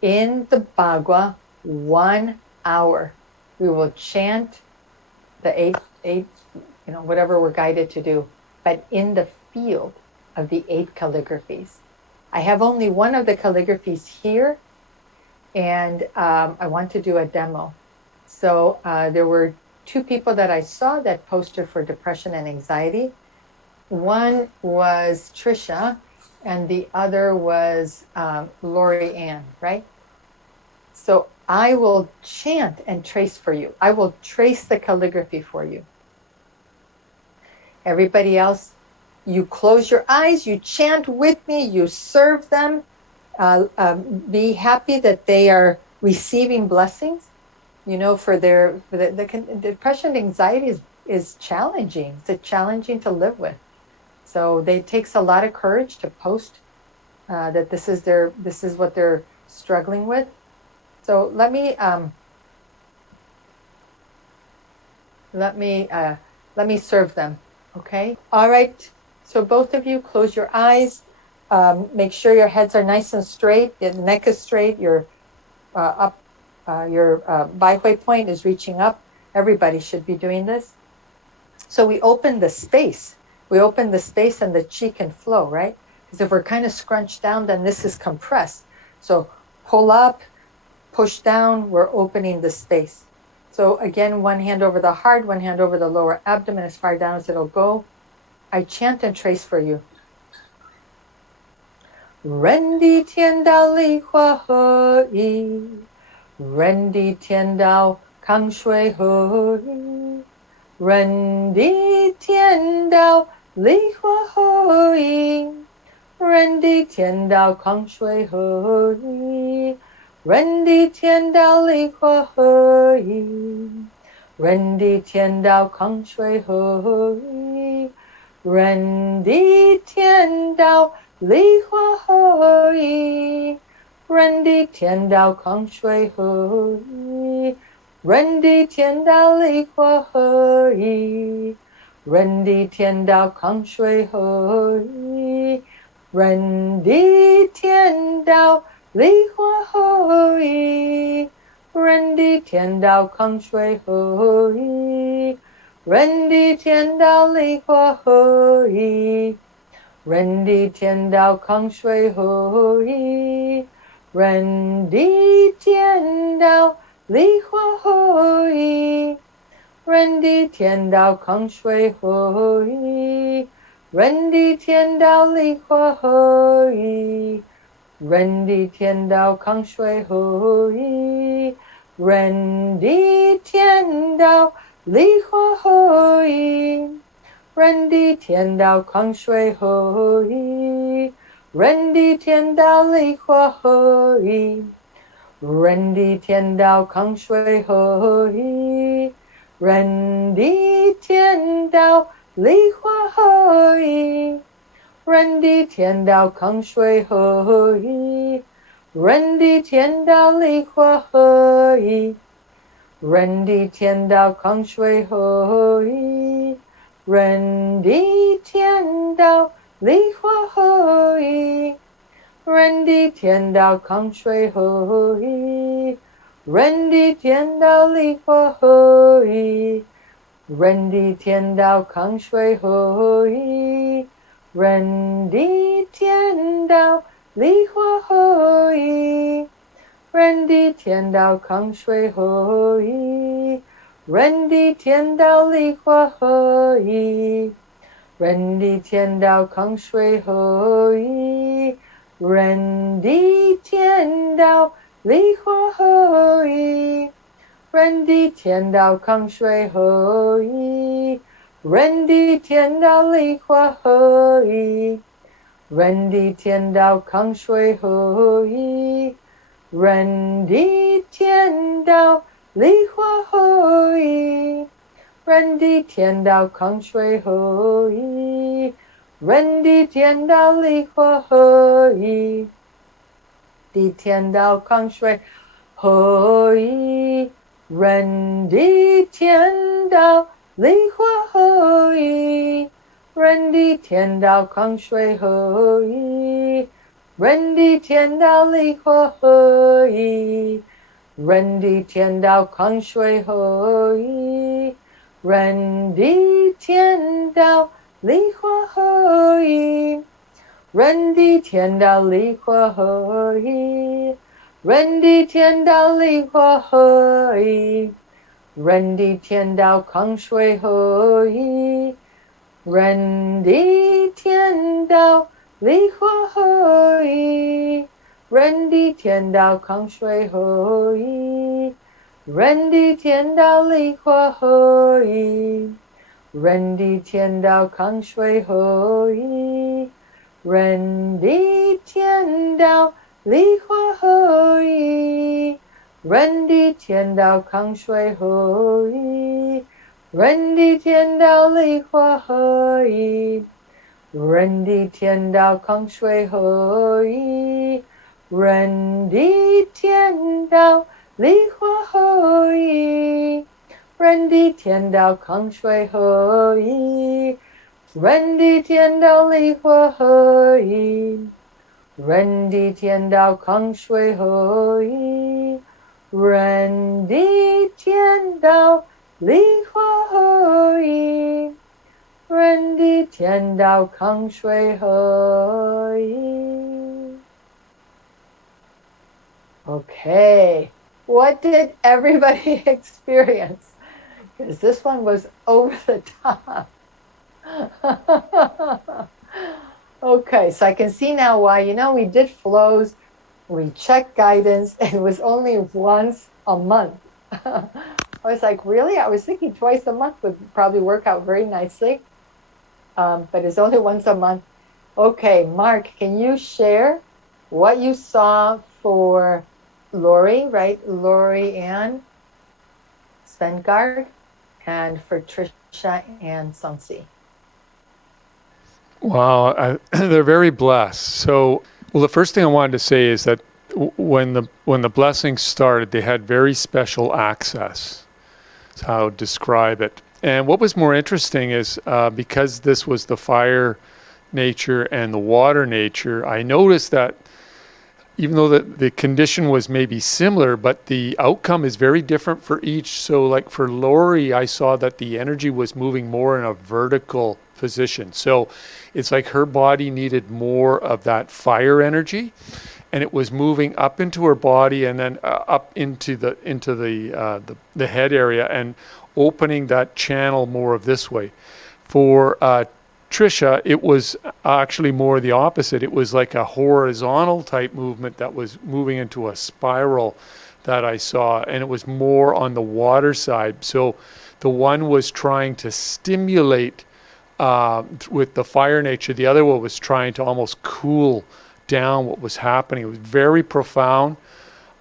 in the Bagua, 1 hour. We will chant the eight, whatever we're guided to do, but in the field of the 8 calligraphies. I have only one of the calligraphies here, and I want to do a demo. So there were 2 people that I saw that posted for depression and anxiety. One was Trisha, and the other was Lori Ann, right? So I will chant and trace for you. I will trace the calligraphy for you. Everybody else, you close your eyes, you chant with me, you serve them. Be happy that they are receiving blessings. For the depression and anxiety is challenging. It's challenging to live with. So it takes a lot of courage to post that this is what they're struggling with. So let me serve them. Okay. All right. So both of you close your eyes. Make sure your heads are nice and straight. Your neck is straight. Your Baihoi point is reaching up. Everybody should be doing this. So we open the space. We open the space and the chi can flow, right? Because if we're kind of scrunched down, then this is compressed. So pull up, push down, we're opening the space. So again, one hand over the heart, one hand over the lower abdomen as far down as it'll go. I chant and trace for you. Rendi tian dao li hua he yi. Rendi tian dao kang shui he yi. Rendi tian dao li hua he yi. Rendi tian dao kang shui he yi. Rendi tian dao li hua he yi. Rendi tian dao kang shui he yi. Rendi tian dao li hua yi. Rendi tian dao kang shui he yi. Rendi tian dao li hua yi. Rendi tian dao kang shui he yi. Rendi tian dao li hua yi. Rendi tian dao kang shui he yi. Rendi tian dao li hua yi. Rendi tian dao kang shui he yi. Rendi tian dao li hua yi. Rendi tian dao kang shui he yi. Rendi tian dao li hua yi. Rendi tian dao kang shui he yi. Rendi tian dao li hua yi. Rendi tian dao kang shui he yi. Rendi tian dao li hua yi. Rendi tian dao kang shui he yi. Rendi tian dao li hua yi. Rendi tian dao kang shui he yi. Rendi tian dao li hua yi. Rendi tian dao kang shui he yi. Rendi tian dao li hua yi. Rendi tian dao kang shui he yi. Rendi tian dao li hua yi. Rendi tian dao kang shui he yi. Rendi tian dao li hua yi. Rendi tian dao kang shui he yi. Rendi tian dao li hua yi. ren di tian dao kang shui ho yi, ren di tian dao li hua ho yi, ren di tian dao kang shui ho yi, ren di tian dao li hua ho yi, ren di tian dao kang shui ho yi, ren di tian dao li hua ho yi, ren di tian dao kang shui ho yi, ren di tian dao li hua ho yi, di tian dao kang shui ho yi, ren di tian dao li hua ho yi, ren di tian dao kang shui ho yi, ren di tian dao li hua ho yi, ren di tian dao kang shui ho yi, ren di tian dao li hua ho yi, ren di tian dao li hua ho yi, ren di tian dao li hua ho yi, ren di tian dao kang shui ho yi, ren di tian dao li hua ho yi, ren di tian dao kang shui ho yi, ren di tian dao li hua ho yi, ren di tian dao kang shui ho yi, ren di tian dao li hua ho yi, ren di tian dao kang shui ho yi, ren di tian dao li hua ho yi, ren di tian dao kang shui ho yi, ren di tian dao li hua ho yi, ren di tian dao kang shui ho yi, ren di tian dao li hua ho yi, ren di tian dao kang shui ho yi, ren di tian dao li hua ho yi, ren di tian dao kang shui ho yi. Okay, what did everybody experience? Because this one was over the top. Okay, so I can see now why, we did flows, we checked guidance, and it was only once a month. I was like, really? I was thinking twice a month would probably work out very nicely, but it's only once a month. Okay, Mark, can you share what you saw for Lori, right? Lori Ann Svengard, and for Trisha and Sansi. Wow, they're very blessed. So, well, the first thing I wanted to say is that when the blessings started, they had very special access. That's how I would describe it. And what was more interesting is because this was the fire nature and the water nature, I noticed that even though the condition was maybe similar, but the outcome is very different for each. So like for Lori, I saw that the energy was moving more in a vertical position. So it's like her body needed more of that fire energy, and it was moving up into her body and then up into the head area and opening that channel more of this way. For Trisha, it was actually more the opposite. It was like a horizontal type movement that was moving into a spiral that I saw, and it was more on the water side. So the one was trying to stimulate with the fire nature. The other one was trying to almost cool down what was happening. It was very profound,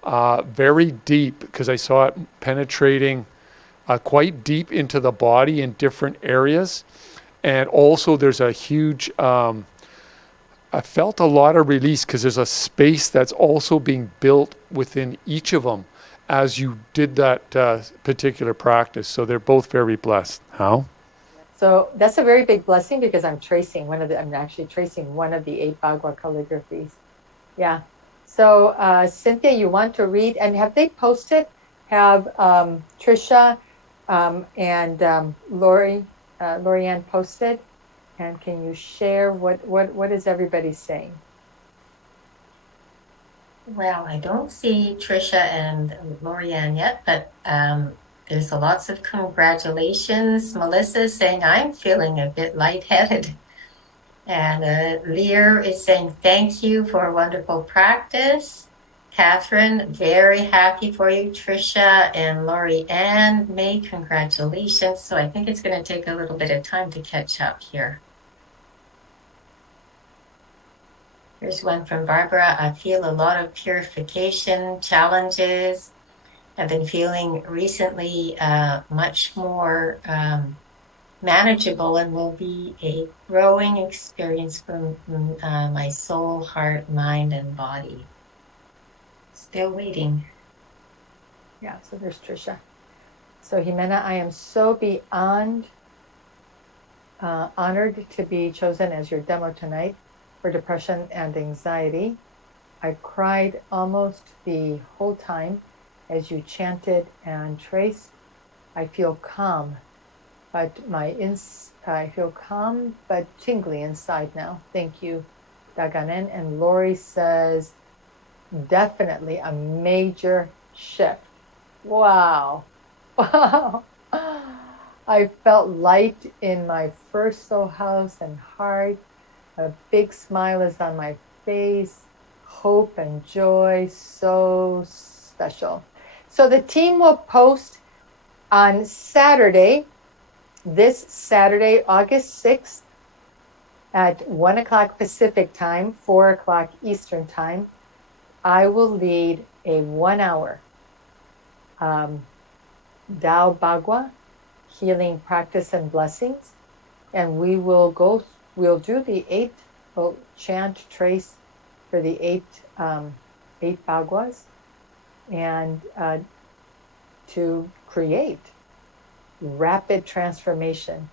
very deep, because I saw it penetrating quite deep into the body in different areas. And also there's a huge, I felt a lot of release because there's a space that's also being built within each of them as you did that particular practice. So they're both very blessed. How? So that's a very big blessing because I'm actually tracing one of the 8 Bagua calligraphies. Yeah. So Cynthia, you want to read, and have they posted, have Trisha and Lorianne posted, and can you share what is everybody saying? Well, I don't see Trisha and Lorianne yet, but There's lots of congratulations. Melissa saying, I'm feeling a bit lightheaded. And Lear is saying, thank you for a wonderful practice. Catherine, very happy for you. Trisha and Lori Ann, May, congratulations. So I think it's going to take a little bit of time to catch up here. Here's one from Barbara. I feel a lot of purification challenges. I've been feeling recently much more manageable, and will be a growing experience from my soul, heart, mind, and body. Still waiting. Yeah, so there's Trisha. So Jimena, I am so beyond honored to be chosen as your demo tonight for depression and anxiety. I cried almost the whole time as you chanted and traced. I feel calm, but I feel calm but tingly inside now. Thank you, Daganen. And Lori says, definitely a major shift. Wow. Wow. I felt light in my first soul house and heart. A big smile is on my face. Hope and joy, so special. So the team will post on Saturday, this Saturday, August 6th at 1 o'clock Pacific time, 4 o'clock Eastern time. I will lead a 1 hour Dao Bagua healing practice and blessings. And we'll do the 8, we'll chant, trace for the 8 Baguas, and to create rapid transformation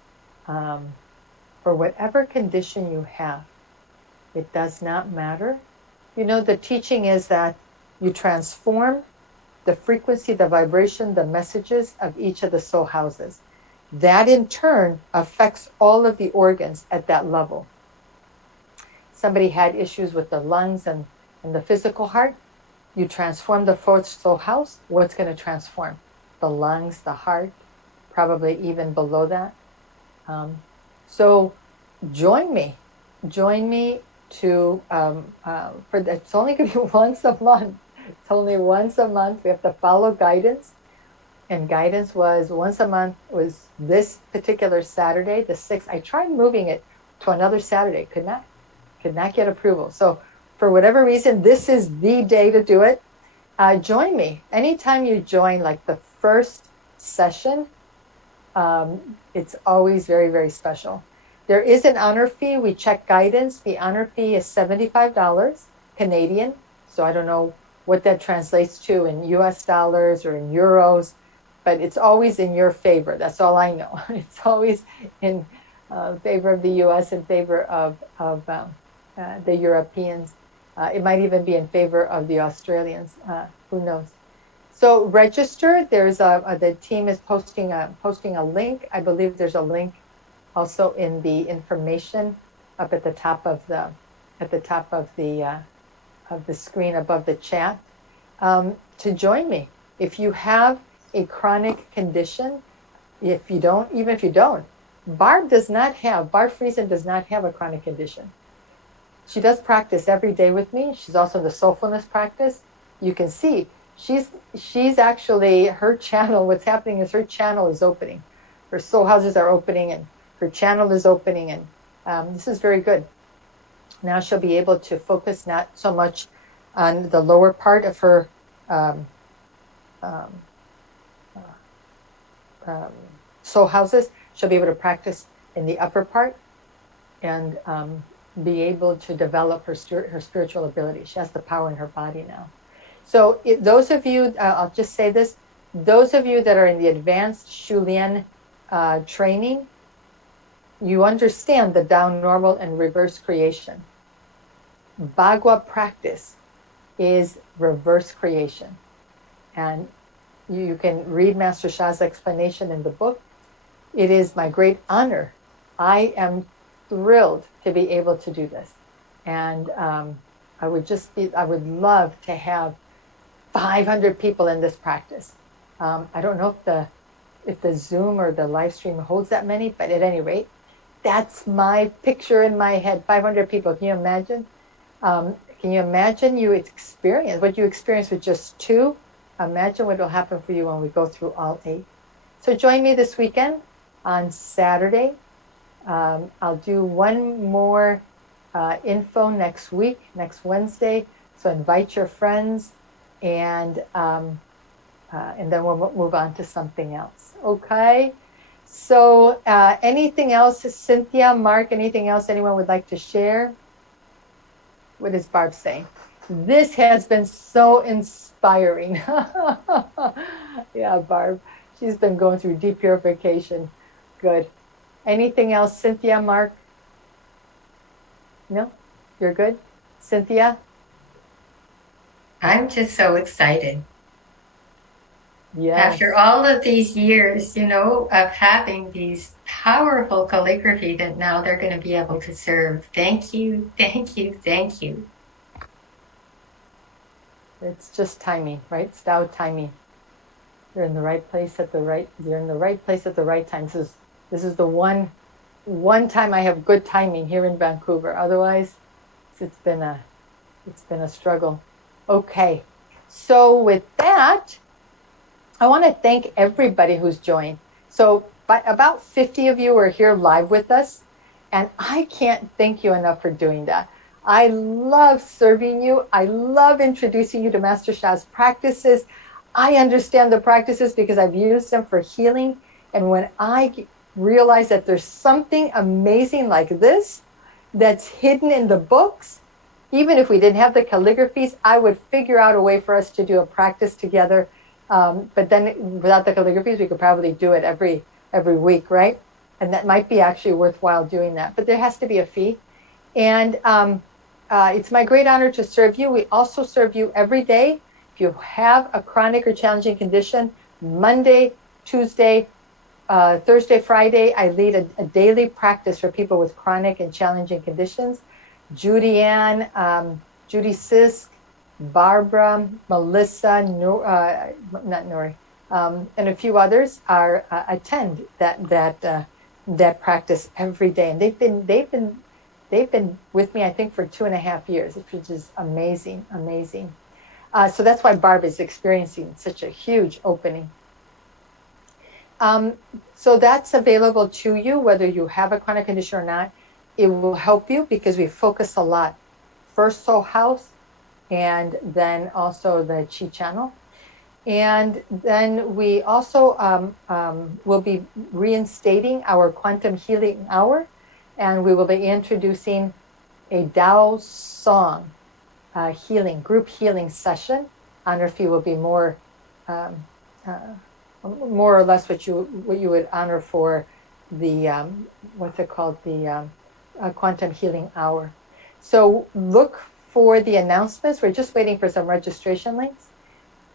for whatever condition you have. It does not matter. You know, the teaching is that you transform the frequency, the vibration, the messages of each of the soul houses. That in turn affects all of the organs at that level. Somebody had issues with the lungs and the physical heart. You transform the 4th soul house. What's going to transform? The lungs, the heart, probably even below that. So join me to it's only going to be once a month. It's only once a month. We have to follow guidance. And guidance was once a month, was this particular Saturday, the 6th. I tried moving it to another Saturday, could not get approval. So for whatever reason, this is the day to do it. Join me. Anytime you join, like the first session, it's always very, very special. There is an honor fee. We check guidance. The honor fee is $75 Canadian. So I don't know what that translates to in US dollars or in euros, but it's always in your favor. That's all I know. It's always in favor of the US, in favor of the Europeans. It might even be in favor of the Australians. Who knows? So register. There's the team is posting a link. I believe there's a link also in the information up at the top of the screen above the chat, to join me. If you have a chronic condition, even if you don't, Barb Friesen does not have a chronic condition. She does practice every day with me. She's also in the soulfulness practice. You can see she's actually, her channel, what's happening is her channel is opening. Her soul houses are opening and her channel is opening, and this is very good. Now she'll be able to focus not so much on the lower part of her soul houses. She'll be able to practice in the upper part and be able to develop her spiritual ability. She has the power in her body now. So those of you, I'll just say this, those of you that are in the advanced Shulian training, you understand the down normal and reverse creation. Bagua practice is reverse creation. And you can read Master Sha's explanation in the book. It is my great honor. I am thrilled to be able to do this. And I would love to have 500 people in this practice. I don't know if if the Zoom or the live stream holds that many, but at any rate, that's my picture in my head. 500 people. Can you imagine? Can you imagine what you experience with just 2? Imagine what will happen for you when we go through all 8. So join me this weekend on Saturday. I'll do one more info next week, next Wednesday. So invite your friends, and then we'll move on to something else. Okay. So anything else, Cynthia, Mark, anything else anyone would like to share? What is Barb saying? This has been so inspiring. Yeah, Barb, she's been going through deep purification. Good. Anything else, Cynthia, Mark? No? You're good? Cynthia? I'm just so excited. Yes. After all of these years, of having these powerful calligraphy that now they're going to be able to serve. Thank you, thank you, thank you. It's just timing, right? It's Tao timing. You're in the right place at the right. You're in the right place at the right time. This is the one time I have good timing here in Vancouver. Otherwise, it's been a struggle. Okay, so with that, I want to thank everybody who's joined. So about 50 of you are here live with us, and I can't thank you enough for doing that. I love serving you. I love introducing you to Master Sha's practices. I understand the practices because I've used them for healing. And when I realize that there's something amazing like this that's hidden in the books, even if we didn't have the calligraphies, I would figure out a way for us to do a practice together. But then without the calligraphies, we could probably do it every week, right? And that might be actually worthwhile doing that. But there has to be a fee. And it's my great honor to serve you. We also serve you every day. If you have a chronic or challenging condition, Monday, Tuesday, Thursday, Friday, I lead a daily practice for people with chronic and challenging conditions. Judy Ann, Judy Sisk, Barbara, Melissa, not Nori, and a few others attend that practice every day, and they've been with me, I think, for 2.5 years, which is amazing. So that's why Barb is experiencing such a huge opening. So that's available to you, whether you have a chronic condition or not. It will help you because we focus a lot. First Soul House, and then also the Chi Channel. And then we also will be reinstating our Quantum Healing Hour, and we will be introducing a Tao song group healing session. Honor fee will be more or less what you would honor for the what's it called, the Quantum Healing Hour. So look for the announcements. We're just waiting for some registration links,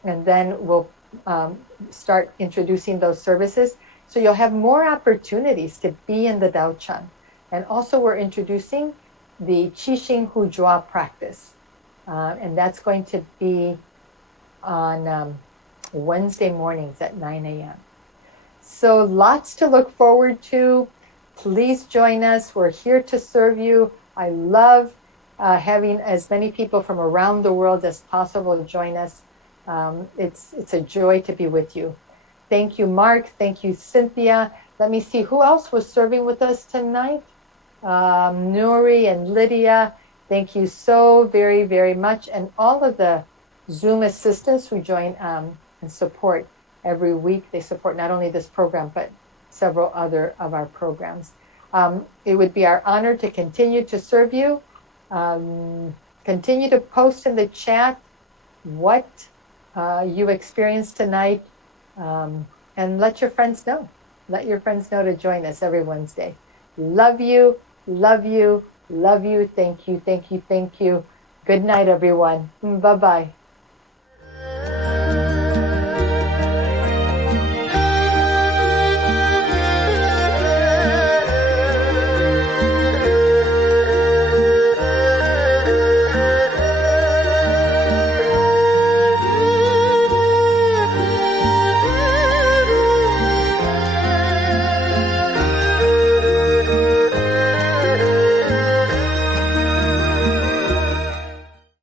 and then we'll start introducing those services. So you'll have more opportunities to be in the Tao Chant. And also we're introducing the Qixing Hu Jua practice. And that's going to be on Wednesday mornings at 9 a.m. So lots to look forward to. Please join us. We're here to serve you. I love having as many people from around the world as possible join us. It's a joy to be with you. Thank you, Mark. Thank you, Cynthia. Let me see who else was serving with us tonight. Nuri and Lydia. Thank you so very, very much. And all of the Zoom assistants who join and support every week. They support not only this program, but several other of our programs. It would be our honor to continue to serve you. Continue to post in the chat what you experienced tonight, and let your friends know. Let your friends know to join us every Wednesday. Love you, love you, love you. Thank you, thank you, thank you. Good night, everyone. Bye-bye.